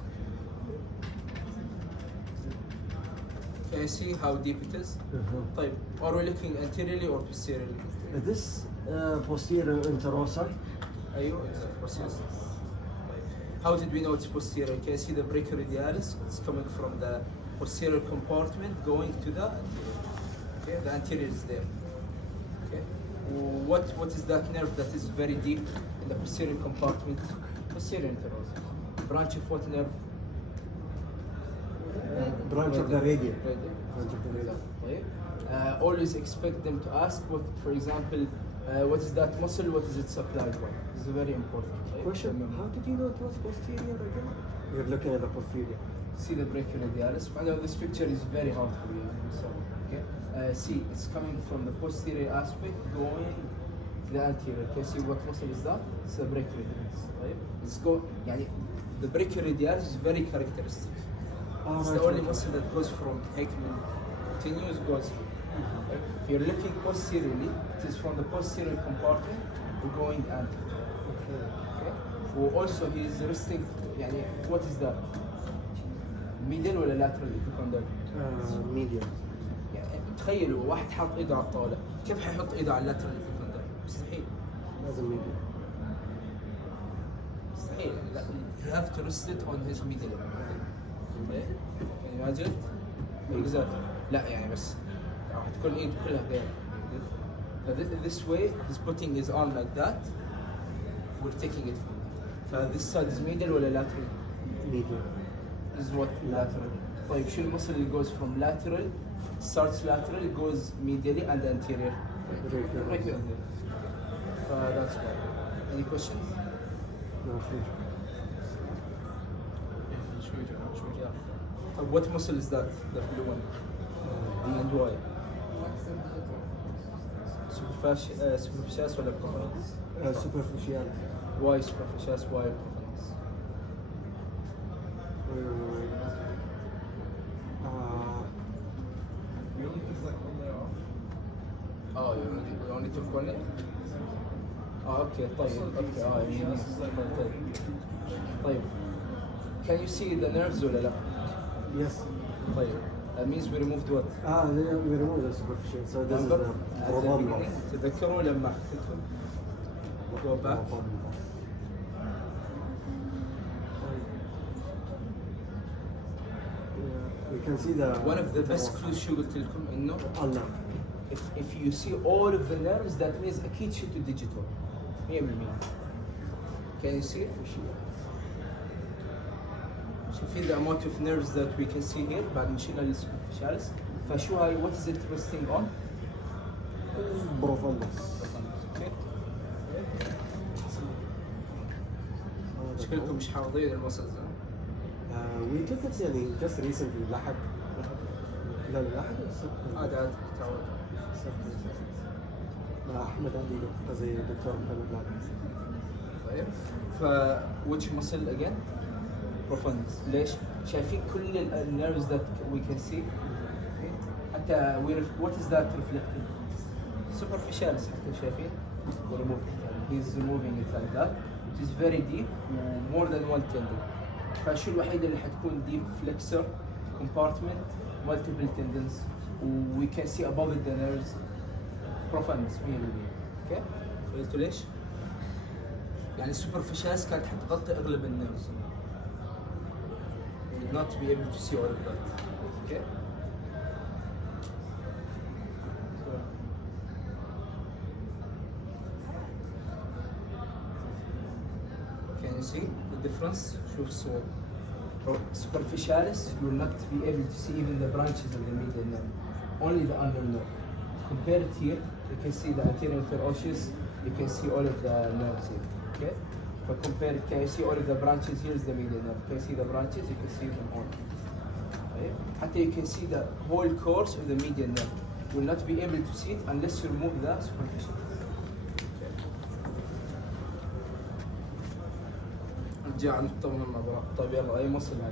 Can you see how deep it is? طيب are we looking anteriorly or posteriorly? This posterior interosal. أيوه exactly. How did we know it's posterior? You can see the brachioradialis. It's coming from the posterior compartment going to the anterior. Okay, the anterior is there. Okay, what is that nerve that is very deep in the posterior compartment? Posterior interosseous. Branch of what nerve? Branch of the radial. Radial. Branch of the radial. طيب. Always expect them to ask what, for example, what is that muscle? What is it supplied by? This is very important. طيب. Question, Remember. how did you know it was posterior again? You're looking at the posterior. See the brachioradialis. I know this picture is very hard for you. So, okay. See, it's coming from the posterior aspect going to the anterior. Okay. See what muscle is that? It's the brachioradialis. Right? It's يعني the brachioradialis is very characteristic. It's the only muscle that goes from Hickman continues goes here. Right? If you're looking posteriorly, it is from the posterior compartment to going anterior. Okay. وalso he is resting. يعني what is that? Medial ولا lateral epicondyle؟ Medial. يعني تخيلوا واحد حاط ايده على الطاولة، كيف حيحط ايده على اللاترال epicondyle؟ مستحيل. لازم medial. مستحيل. لا, you have to rest it on his medial epicondyle. Okay? Can you imagine it? Exactly. لا يعني بس راح تكون ايده كلها كده. This way, he's putting his arm like that. We're taking it from there. فthis side is medial ولا lateral؟ Medial. This is what lateral. طيب شو المصل اللي goes from lateral, starts lateral, goes medially and anterior? Right here. That's why. Any questions? No, sure. Yeah. What muscle is that? The blue one? And why? Superficialis ولا profundius? Superficial. Why superficialis? Why profundius? Oh, you only took one leg? Okay, طيب. Okay, طيب. Can you see the nerves ولا لا? Yes. طيب. That means we removed what? We remove the superficial. So this is Remember? the At the beginning, تذكروا لما حكيتهم. Go back. We can see the One of the best clues شو قلت لكم إنه Allah. if you see all of the nerves that means أكيد شلتوا digital 100%. Can you see it? شايفين the amount of nerves that we can see here بعد ما شلنا السوبرفيشالس فشو هاي what is it resting on؟ Profundus. Okay. مشكلتكم مش حافظين المسلز. We took it يعني just recently لحق. لا لحق. هذا تعود. مع أحمد علي زي الدكتور محمد لاك. طيب. ف which muscle again؟ Profundus. ليش؟ شايفين كل النيرفز that we can see. حتى what is that reflecting؟ Superficialis حتى شايفين؟ We remove it. He's removing it like that. It is very deep more than one tendon. فشو الوحيدة اللي حتكون deep flexor compartment multiple tendons we can see above it the nerves profundus 100%. Okay؟ فهمتوا ليش؟ يعني superficialis كانت حتغطي أغلب النيرفز. We did not be able to see all of that. Okay? Can you see the difference? شوف الصور. Superficialis, you will not be able to see even the branches of the medial nerve, only the under nerve. Compare it here, you can see the anterior interosseous, you can see all of the nerves here. Okay? But compare it, can you see all of the branches? Here's the medial nerve. Can you see the branches? You can see them all. Okay? Until you can see the whole course of the medial nerve. You will not be able to see it unless you remove the superficialis. نرجع نطمن مع بعض. طيب يلا أي مصل هذا؟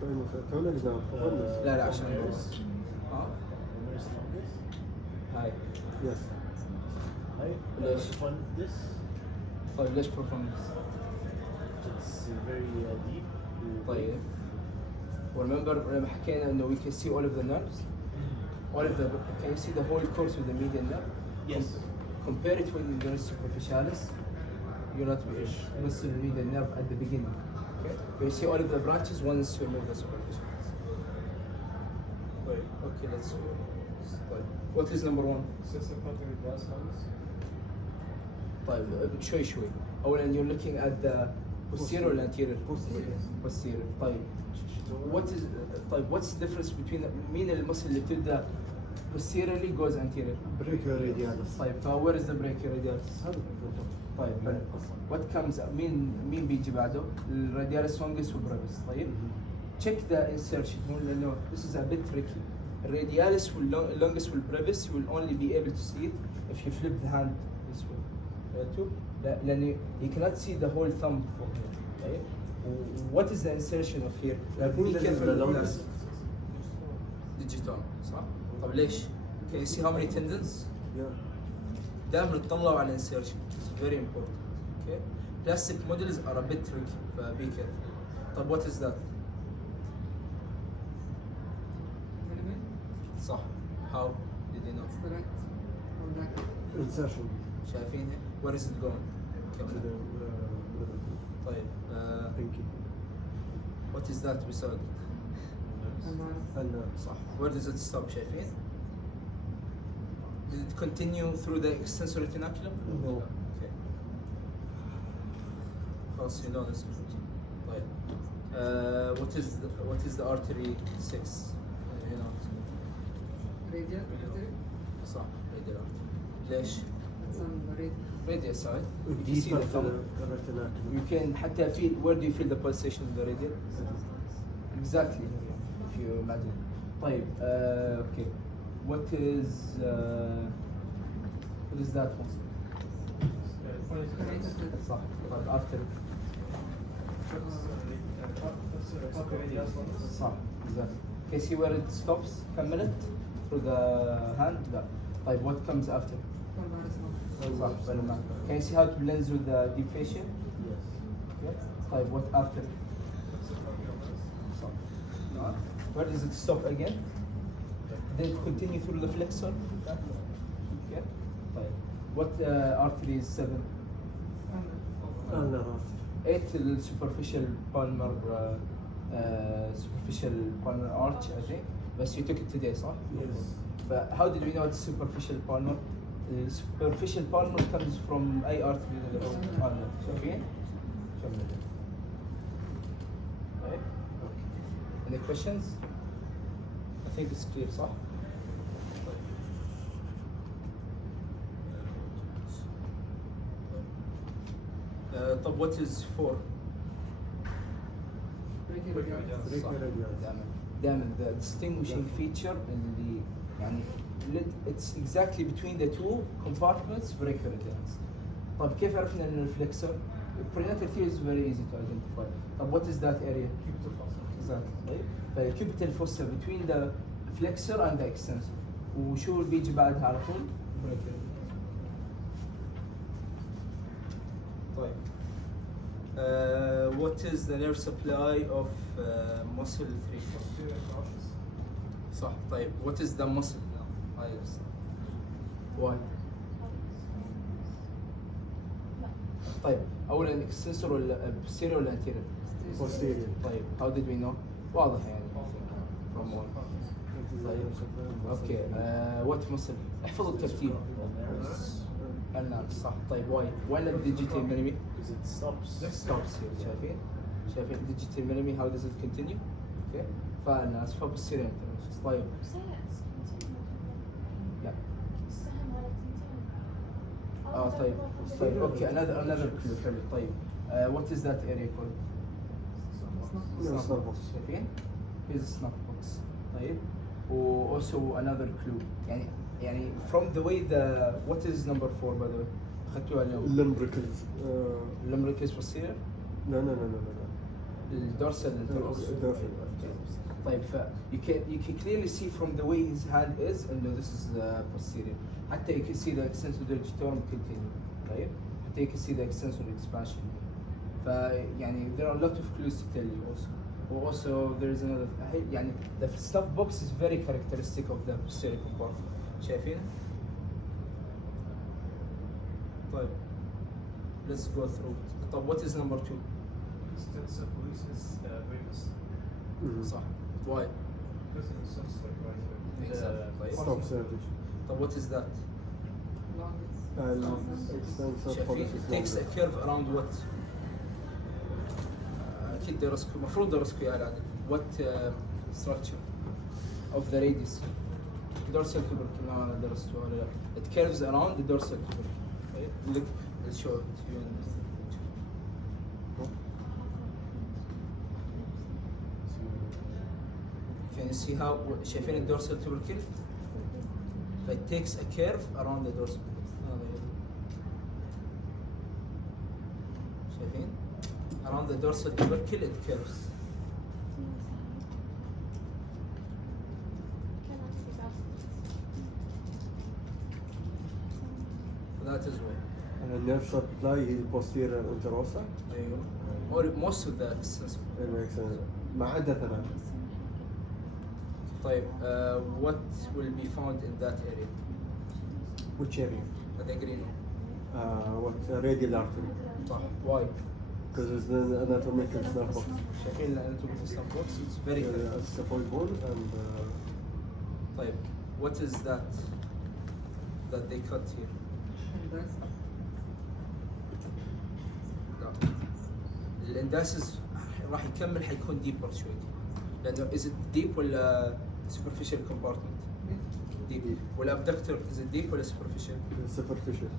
شو المفروض كمان إذا profundus. لا عشان ها؟ هاي Yes. ليش؟ This طيب ليش بروفوندس؟ it's very deep. طيب remember لما حكينا إنه we can see all of the nerves, all of the can you see the whole course of the medial nerve? Yes. Compare it when you're doing superficialis. you're not missing the medial nerve at the beginning. Okay? You see all of the branches, one is to remove the superficial. Wait, okay, let's go. What is number one? طيب شوي أولا you're looking at the posterior or anterior? Posterior. طيب what's the difference between مين المسل اللي بتبدأ posteriorly goes anterior? brachial radialis. طيب where is the brachial radialis؟ طيب what comes مين بيجي بعده؟ الراديالس longus والبريفس. طيب check the insertion لأنه this is a bit tricky. الراديالس والlongus والبريفس you will only be able to see it if you flip the hand this way. لأن you cannot see the whole thumb from here. طيب what is the insertion of here? I think this is the longest. digital صح؟ طب ليش؟ Can you see how many tendons؟ Yeah. دائما تطلعوا على insertion. It's very important. Okay. Plastic models are a bit tricky. فبي careful. طب what is that؟ صح. How did you know؟ Insertion. شايفينها؟ Where is it going؟ To كمل. the طيب pinky. what is that beside it؟ And صح. Where does it stop شايفين؟ Did it continue through the extensor retinaculum؟ No. Okay. خلاص you know this. طيب what is the artery 6؟ you know. صح radial artery. ليش؟ radial side. You see deeper the to thumb. the retinaculum. You can حتى feel where do you feel the pulsation of the radial? Exactly. If you imagine. طيب okay. What is that one? صح. طيب after it. صح. Exactly. Can you see where it stops? كمل it through the hand. لا. طيب what comes after? صح. بالمعنى. Can you see how it blends with the deep fascia? Yes. Okay. طيب what after? صح. No. Where does it stop again? Then continue through the flexor. Okay. طيب. What artery is 7? And 8 the superficial palmar arch I think. But you took it today, صح? Yes. But how did we know it's superficial palmar? The superficial palmar comes from أي artery in the palmar. شايفين؟ كمل. طيب. Okay. Any questions? I think it's clear, صح? طب what is 4؟ brachial radialis. دائما the distinguishing feature اللي يعني it's exactly between the two compartments brachial radialis. طب كيف عرفنا ان الفلكسور؟ prenatal theory is very easy to identify. طب what is that area؟ exactly. طيب فالكيوبيتال fossa between the flexor and the extensor. وشو اللي بيجي بعدها على طول؟ brachial radialis. طيب what is the nerve supply of muscle 3؟ صح. طيب what is the muscle now؟ why؟ طيب اولا extensor ولا posterior ولا anterior؟ Posterior. طيب how did we know؟ واضح يعني from one. طيب اوكي what muscle؟ احفظ الترتيب. النعم صح. طيب why not digital minimi؟ Because it stops. here. شايفين digital minimi how does it continue؟ اوكي فالناس posterior anterior. طيب لا طيب اوكي another clue. حلو. طيب what is that area called؟ Snap box. شايفين؟ here's a snap box. طيب و also another clue يعني from the way the what is number 4 by the way؟ أخذتوها اليوم. Lumbricals. Lumbricus posterior؟ No. الدورسال Dorsal. طيب you can clearly see from the way his hand is and this is posterior. حتى you can see the extensor digitorum continue. طيب حتى you can see the extensor expansion. فيعني there are a lot of clues to tell you also. Also there is another يعني the stuff box is very characteristic of the posterior compartment. شايفين؟ طيب let's go through it. طب what is number 2? Extensor police's brevis. صح. Why? Because it sounds like right here. Exactly. Stop service. طب what is that? Extensor شايفين policies. it takes a curve around what? أكيد درسكم المفروض درسكم يا عادل. What structure of the radius? Dorsal tubercle. لا درستوها ولا لا. It curves around the dorsal tubercle. طيب look, let's show it to you in this picture. Can you see how شايفين الدورسال tubercle? It takes a curve around the dorsal tubercle. شايفين؟ Around the dorsal tubercle it curves. That is why. And the nerve supply هي posterior interossa. أيوه. Or most of the extensor. It makes sense. ما عدا ثلاثة. طيب what will be found in that area? Which area? The green one. What radial artery? صح. Why? Because it's the anatomical snap box. شايفين الاناتوميكال snap box? It's very clear. Scaphoid bone and طيب what is that they cut here? لا الانداسس راح يكمل حيكون ديبر شوي لانه is it deep ولا superficial compartment؟ deep. والابدكتور is it deep ولا superficial؟ superficial.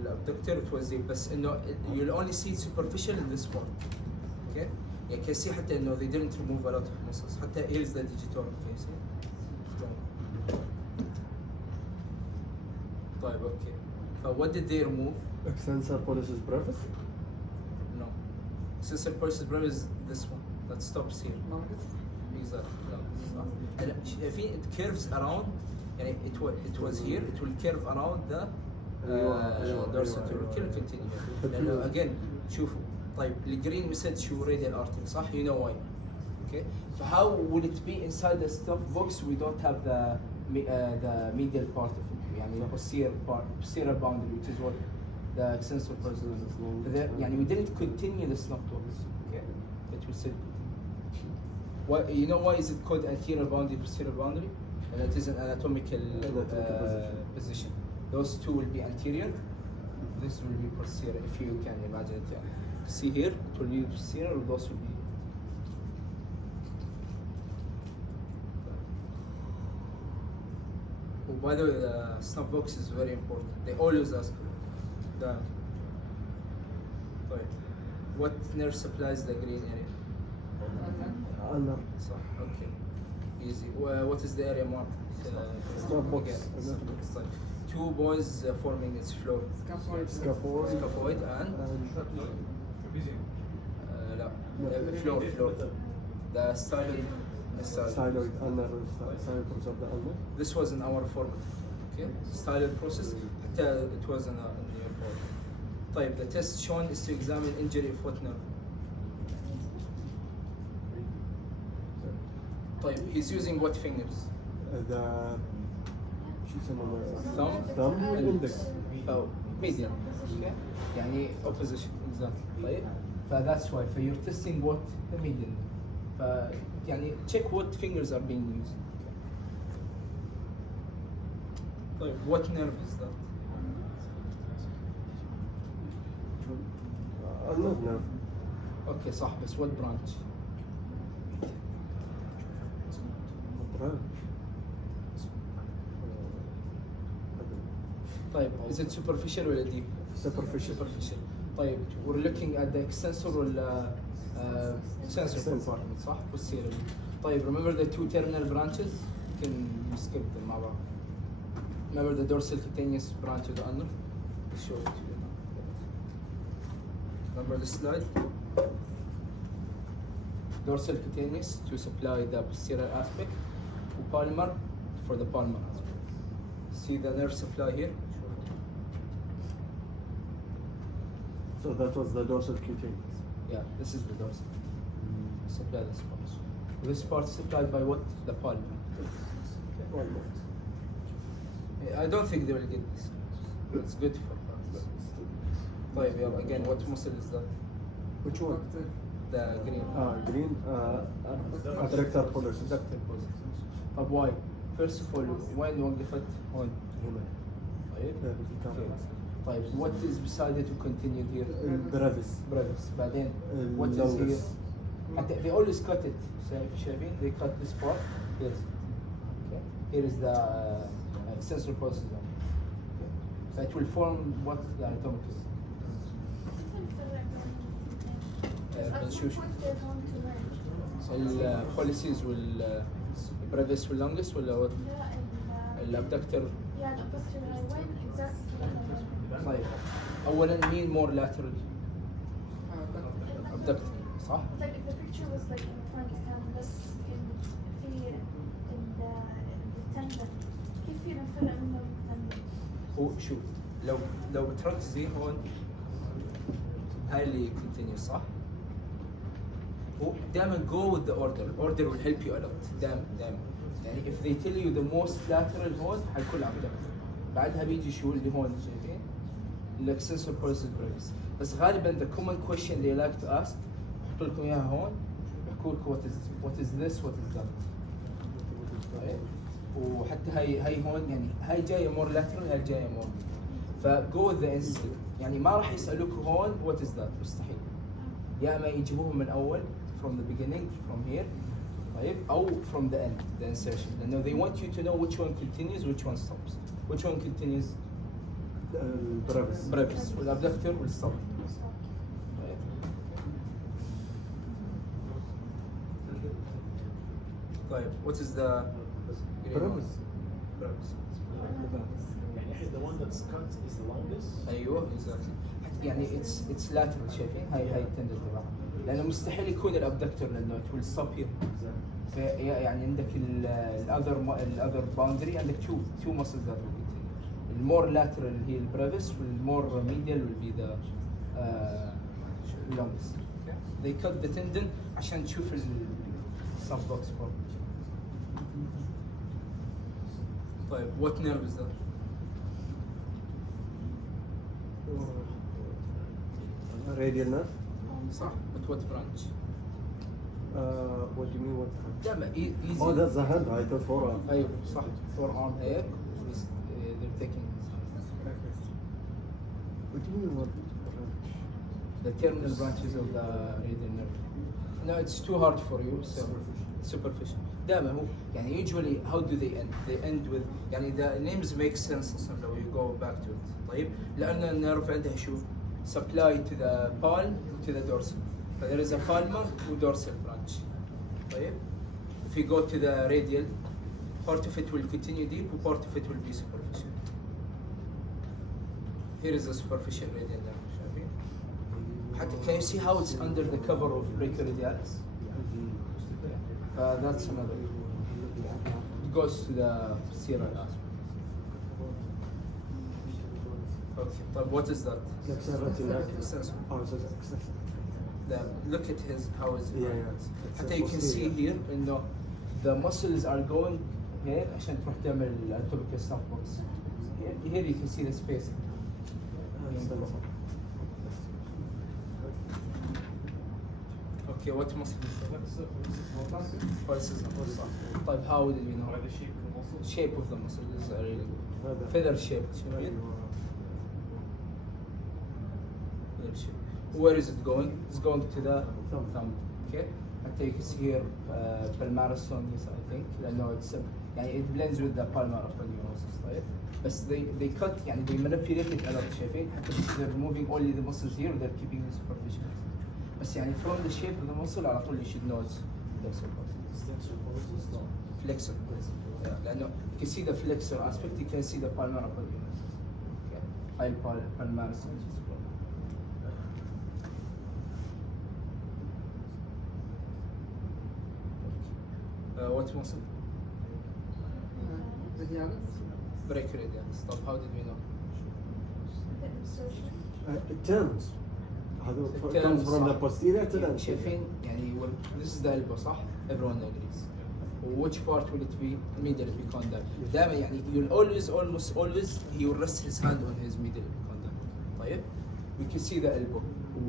الابدكتور it was deep بس انه you'll only see it superficial in this part. Okay؟ يعني can see حتى انه they didn't remove a lot of muscles حتى here's the digital can you see؟ طيب اوكي. What did they remove? Extensor pollicis brevis. No. Extensor pollicis brevis is this one that stops here. Exactly. No, this is not. And شايفين it curves around يعني it was here it will curve around the dorsal tubercle continue. لأنه again شوفوا طيب الجرين we said شو radial artery صح؟ You know why. Okay. So how will it be inside the stop box? We don't have the medial part of it. يعني posterior boundary which is what the extensor pollicis is. يعني we didn't continue the snap box. Okay. It will still continue. Why, you know why is it called anterior boundary, posterior boundary? And it is an anatomical position. Those two will be anterior. This will be posterior if you can imagine it. Yeah. See here, it will be posterior. Those will be. Oh, by the way, the snap box is very important. They always ask for it. Right. What nerve supplies the green area? Ulnar. صح. Okay. Easy. What is the area marked? Snap box. Like two boys forming its floor. Scaphoid and لا floor. The styloid. Styloid ulnar. Styloid comes up the ulnar. This was in our format. Okay. Styloid process. It was in your format. طيب the test shown is to examine injury of what nerve? طيب he's using what fingers? The شو يسمونه؟ Thumb and index. أو medial. Okay. يعني opposition exactly. طيب that's why you're testing what the medial. يعني check what fingers are being used. طيب what nerve is that? Ulnar nerve. Okay صح بس what branch? طيب is it superficial ولا deep? Superficial. طيب we're looking at the extensor ولا sensor compartment صح؟ posterior. طيب remember the two terminal branches? You can skip them مع بعض. Remember the dorsal cutaneous branch of the ulnar? Let's show it to you now. Remember the slide? Dorsal cutaneous to supply the posterior aspect, palmar for the palmar aspect. See the nerve supply here? So that was the dorsal cutaneous. Yeah, this is the dorsal. Supply this part. This part supplied by what? The palmar. I don't think they will get this. It's good for us. طيب يلا again what muscle is that? Which one? The green. Green. Adductor pollicis. Adductor pollicis. طب why? First of all وين وقفت؟ هون. هنا. طيب. Okay. طيب what is decided to continue here? brevis. brevis. بعدين what is longus. here? حتى they always cut it. شايفين? They cut this part. Here. Okay. Here is the extensor process. Okay. So it will form what the anatomical. البوليسيز والبريفيس واللونجس ولا what؟ الابدكتور. Yeah, الابدكتور وين exactly؟ طيب اولا مين more lateral؟ abductor صح؟ Like if the picture was like in front كان بس في التندن كيف فينا نفرق منه التندن؟ هو شوف لو بتركزي هون هاي اللي continuous صح؟ هو دائما go with the order. Order will help you a lot. دائما يعني if they tell you the most lateral هون حيكون abductor. بعدها بيجي شو اللي هون شايفين؟ extensor process brevis. بس غالبا the common question they like to ask بحط لكم اياها هون بحكوا لكم what is this what is that. طيب وحتى هاي هون يعني هاي جايه more lateral هاي جايه more. فجو with the instinct يعني ما راح يسالوك هون what is that مستحيل. يا اما يجيبوها من اول from the beginning from here طيب او from the end the insertion لانه they want you to know which one continues which one stops. Which one continues? brevis. brevis والabductor will stop. طيب. طيب what is the brevis. brevis. يعني the one that's cut is the longest. ايوه exactly. يعني it's lateral شايفين هاي التندن تبعها لانه مستحيل يكون الابدكتور لانه it will stop here. يعني عندك الاذر باوندري عندك two muscles that will continue. المور lateral هي البريفيس والمور medial will be the longus. They cut the tendon عشان تشوف السببوكس form. طيب what nerve is that? radial nerve. صح but what branch? What do you mean what? دائما easy. Oh, that's the hand. I thought forearm. ايوه صح forearm هيك they're taking What do you mean what? the terminal branches of the radial nerve. No, it's too hard for you. So superficial. دائما هو يعني usually how do they end? They end with يعني the names make sense أصلا لو you go back to it. طيب لأن النيرف عندها شو supply to the palm to the dorsal. So there is a palmar و dorsal branch. طيب if you go to the radial part of it will continue deep and part of it will be superficial. Here is the superficial radial nerve. شايفين؟ حتى can you see how it's under the cover of brachioradialis? That's another. It goes to the serial aspect. Okay, but what is that? Extensor. Oh, so it's extensor. Look at his how is it? Yeah. حتى you can see here إنه the muscles are going here عشان تروح تعمل anatomical snap box. Here you can see the space. Okay, what muscle is that? Pulses. طيب how do you know? By the shape of the muscle. Shape of the muscle is really good. Feather shaped. You know it? Feather shaped. Where is it going? It's going to the thumb. Okay. حتى you can see here palmaris longus I think لأنه it's يعني it blends with the palmar aponeurosis طيب. بس they cut يعني they manipulate it a lot شايفين حتى they're removing only the muscles here they're keeping the superficial. بس يعني from the shape of the muscle على طول you should know it's flexor Extensor. No. flexor. Yeah, لأنه you can see the flexor aspect you can see the palmar aponeurosis. Okay. هاي palmaris longus. What muscle? Brachioradialis. طب how did we know? It turns. It comes from the posterior to the anterior. شايفين يعني this is the elbow صح? Everyone agrees. Which part will it be? Medial epicondyle. دائما يعني you'll almost always he will rest his hand on his medial epicondyle. طيب we can see the elbow.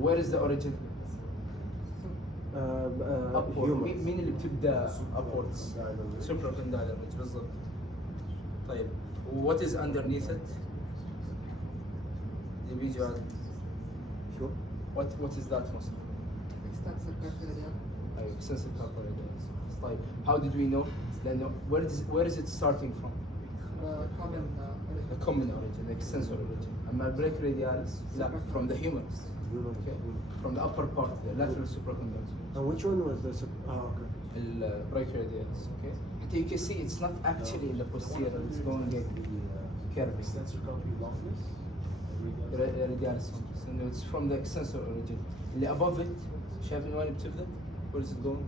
Where is the origin? Upward. مين اللي بتبدا upwards؟ supracondylar ridge بالضبط. طيب what is underneath it؟ اللي بيجي بعد. شو؟ What is that muscle؟ extensor carpal أيوة extensor carpal radialis. طيب how did we know؟ لأنه where is it starting from؟ common The common origin, the extensor origin. أما brachioradialis لا from the humerus. Okay. From the upper part, the lateral supracondylar. And which one was the okay. The brachioradialis. Okay. Until you can see it's not actually in the posterior, it's going like the curve. Extensor carpi longus. Radialis. So no, it's from the extensor origin. اللي above it, شايف من وين بتبدأ? Where is it going?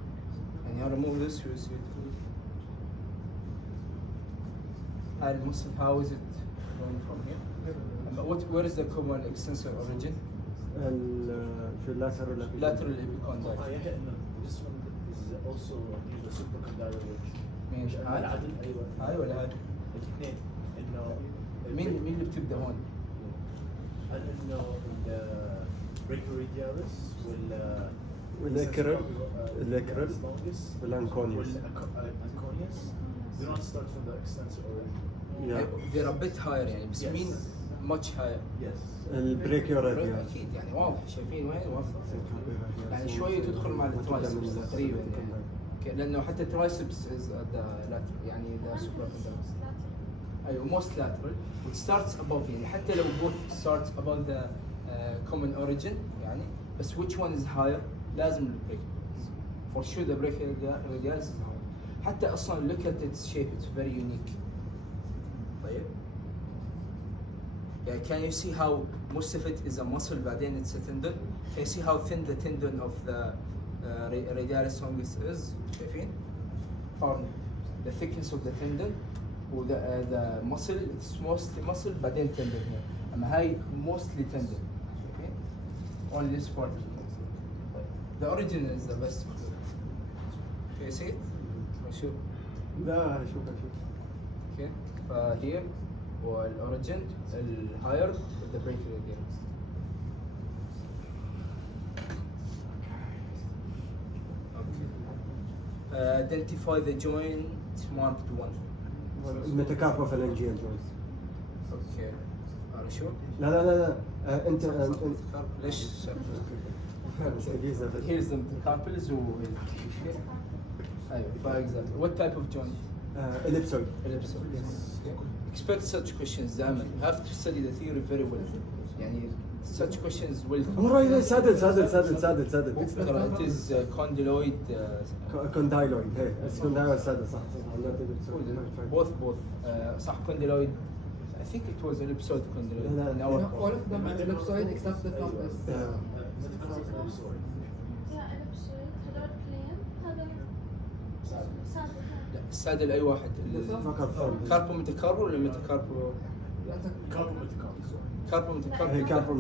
And you remove this, you see it. هاي المصل, how is it going from here? Where is the common extensor origin? في lateral Lateral epicondylar. Yeah, no, this one is also near the supracondylar ridge. ماشي. هاي؟ العدل ايوه. هاي ولا هاي؟ الاثنين انه مين اللي بتبدا هون؟ انه البريكوريديالس واللاكرال longus والانكونيوس. والانكونيوس. We don't start from the extensor origin. Yeah. They're a bit higher يعني بس Yes. مين much higher؟ Yes. البريكيوراديال. اكيد يعني واضح شايفين وين واضح يعني شويه تدخل مع الترايسبس تقريبا يعني أوكي، لانه حتى الترايسبس يعني ذا supracondylar. ايوه most lateral it starts above يعني حتى لو both starts above the common origin يعني بس which one is higher لازم البريكيوراديالس for sure the brachioradialis is higher. حتى اصلا look at its shape it's very unique. طيب Yeah, can you see how most of it is a muscle بعدين it's a tendon? Can you see how thin the tendon of the radialis longus is? شايفين؟ Or the thickness of the tendon و the muscle it's mostly muscle بعدين tendon here. أما هاي mostly tendon. Okay? Only this part is muscle. The origin is the best clue. Can you see it? شوف. لا شوف. Okay. فهير والأوريجين الهاير with the brachioradialis. Okay. Identify the joint marked 1. الميتاكاربوفالنجيال جوينت. Okay. Are you sure? لا انت ليش؟ مستقيزة. Here's the metacarpals و أيوة. For example, what type of joint? ellipsoid. Ellipsoid. Expect such questions دائما. You have to study the theory very well. يعني such questions will come. مرة سادل. ترى it is condyloid. كوندايلويد. هي كوندايلويد سادل صح. Both. صح condyloid. I think it was ellipsoid condyloid. لا. in our all of them are ellipsoid except the thumb is يا ellipsoid هذول بلين هذا سادل. لا السادل أي واحد. فقط كاربو ميتاكاربو ولا ميتاكاربو؟ كاربو ميتاكاربو. هي كاربو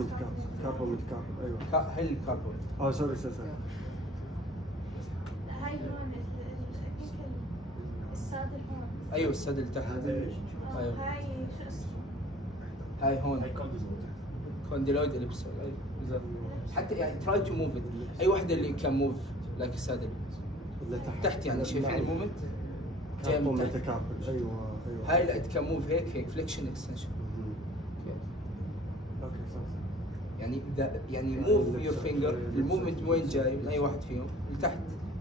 ميتاكاربو ايوه. هي الكاربو. سوري. هاي هون السادل هون. ايوه السادل تحت. ايوه هاي شو اسمه؟ هاي هون هاي كونديلويد. كونديلويد اليبسول. ايوه بالضبط. حتى يعني تراي تو موف ات. اي واحده اللي كان موف لايك السادل اللي تحت يعني شايفين المومنت جاي كاربو من تحت. ميتاكاربو ايوه. هاي لا كان موف هيك فليكشن اكستنشن. اوكي صح. يعني موف يور فينجر الموفمنت وين جاي من اي واحد فيهم لتحت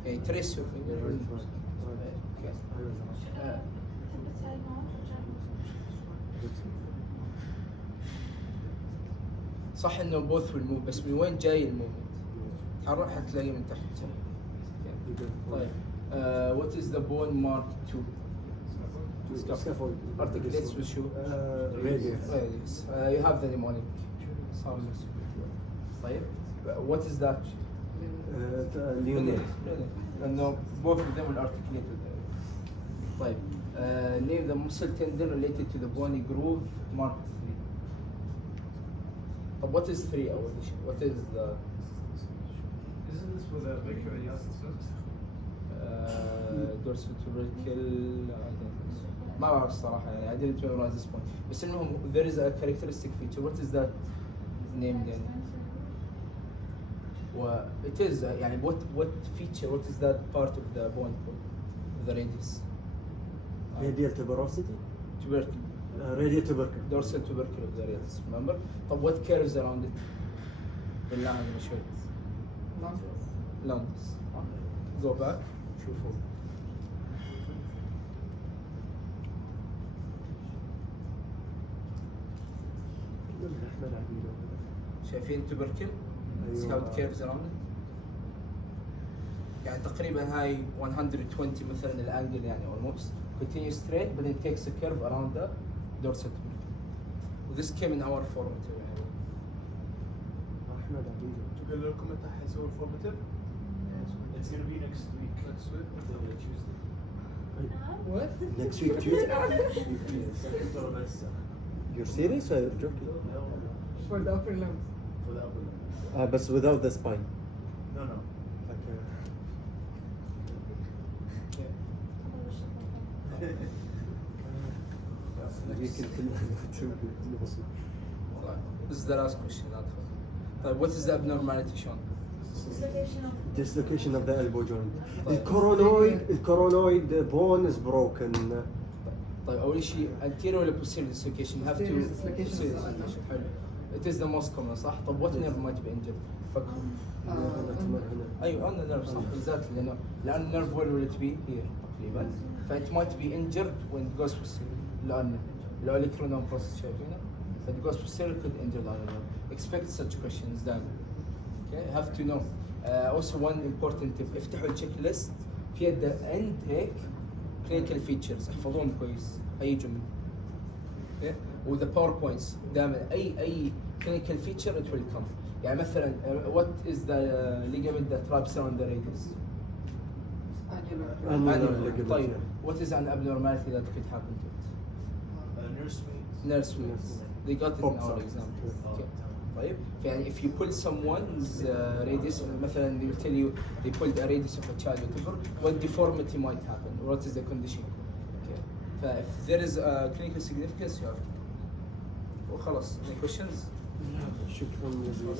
يعني تريس يور فينجر. ايوه ثبت هاي هون صح انه بوث والموف بس من وين جاي الموفمنت تحرك حتلاقيه من تحت. طيب what is the bone mark to? Scaffold. Articulates with you. Radius. You have the mnemonic. Sounds طيب what is that? Leonid. لأنه both of them will articulate with that. طيب name the muscle tendon related to the bony groove mark 3. طب what is 3 أول شيء? What is the Isn't this for the brachioradialis cells? dorsiflexical ما بعرف الصراحة يعني I didn't memorize this point بس المهم there is a characteristic feature. What is that? named يعني. It is يعني what feature, what is that part of the bone called? The radius. Radial tuberosity. Tubercle. Radial tubercle. Dorsal tubercle of the radius. Remember? طب what curves around it? بالله عليك شوي. Lungs. Go back. شوفوا. شايفين tubercle؟ See how it curves around it؟ يعني تقريبا هاي 120 مثلا الانجل يعني almost. Continue straight but it takes a curve around the dorsal tubercle. This came in our formative يعني. أحمد عبيد. تقول لكم متى حيسوي الفورماتيف؟ It's gonna be next week. Next week. Tuesday. What? Next week Tuesday. دكتور لسه. You're serious or you're joking? For the upper limbs. For the upper limb. But without the spine. No, no. Okay. You can tell This is the last question. طيب what is the abnormality shown? dislocation of the elbow joint. The coronoid bone is broken. طيب أول شيء anterior ولا posterior dislocation? You have to Posterior dislocation. posterior dislocation. حلو. It is the most common صح؟ طب what nerve might be injured? أيوة on the nerve صح exactly لأن النيرف وين will it be here تقريبا. فit might be injured when it goes posterior لأن لو الكرونوم process شايفينه. If it goes posterior could injure the ulnar nerve. Expect such questions then. Okay, have to know. Also one important tip افتحوا التشيك ليست في at the end هيك clinical features احفظوهم كويس اي جمله. Okay? و the powerpoints دائما اي clinical feature it will come. يعني مثلا what is the ligament that wraps around the radius? Annular. طيب what is an abnormality that could happen to it? Nurse week. Nurse. They got it in Pops our out. example. Okay. طيب يعني if you pull someone's radius مثلا they will tell you they pulled a radius of a child whatever what deformity might happen what is the condition okay if there is a clinical significance you have to وخلاص any questions شكرا جزيلا.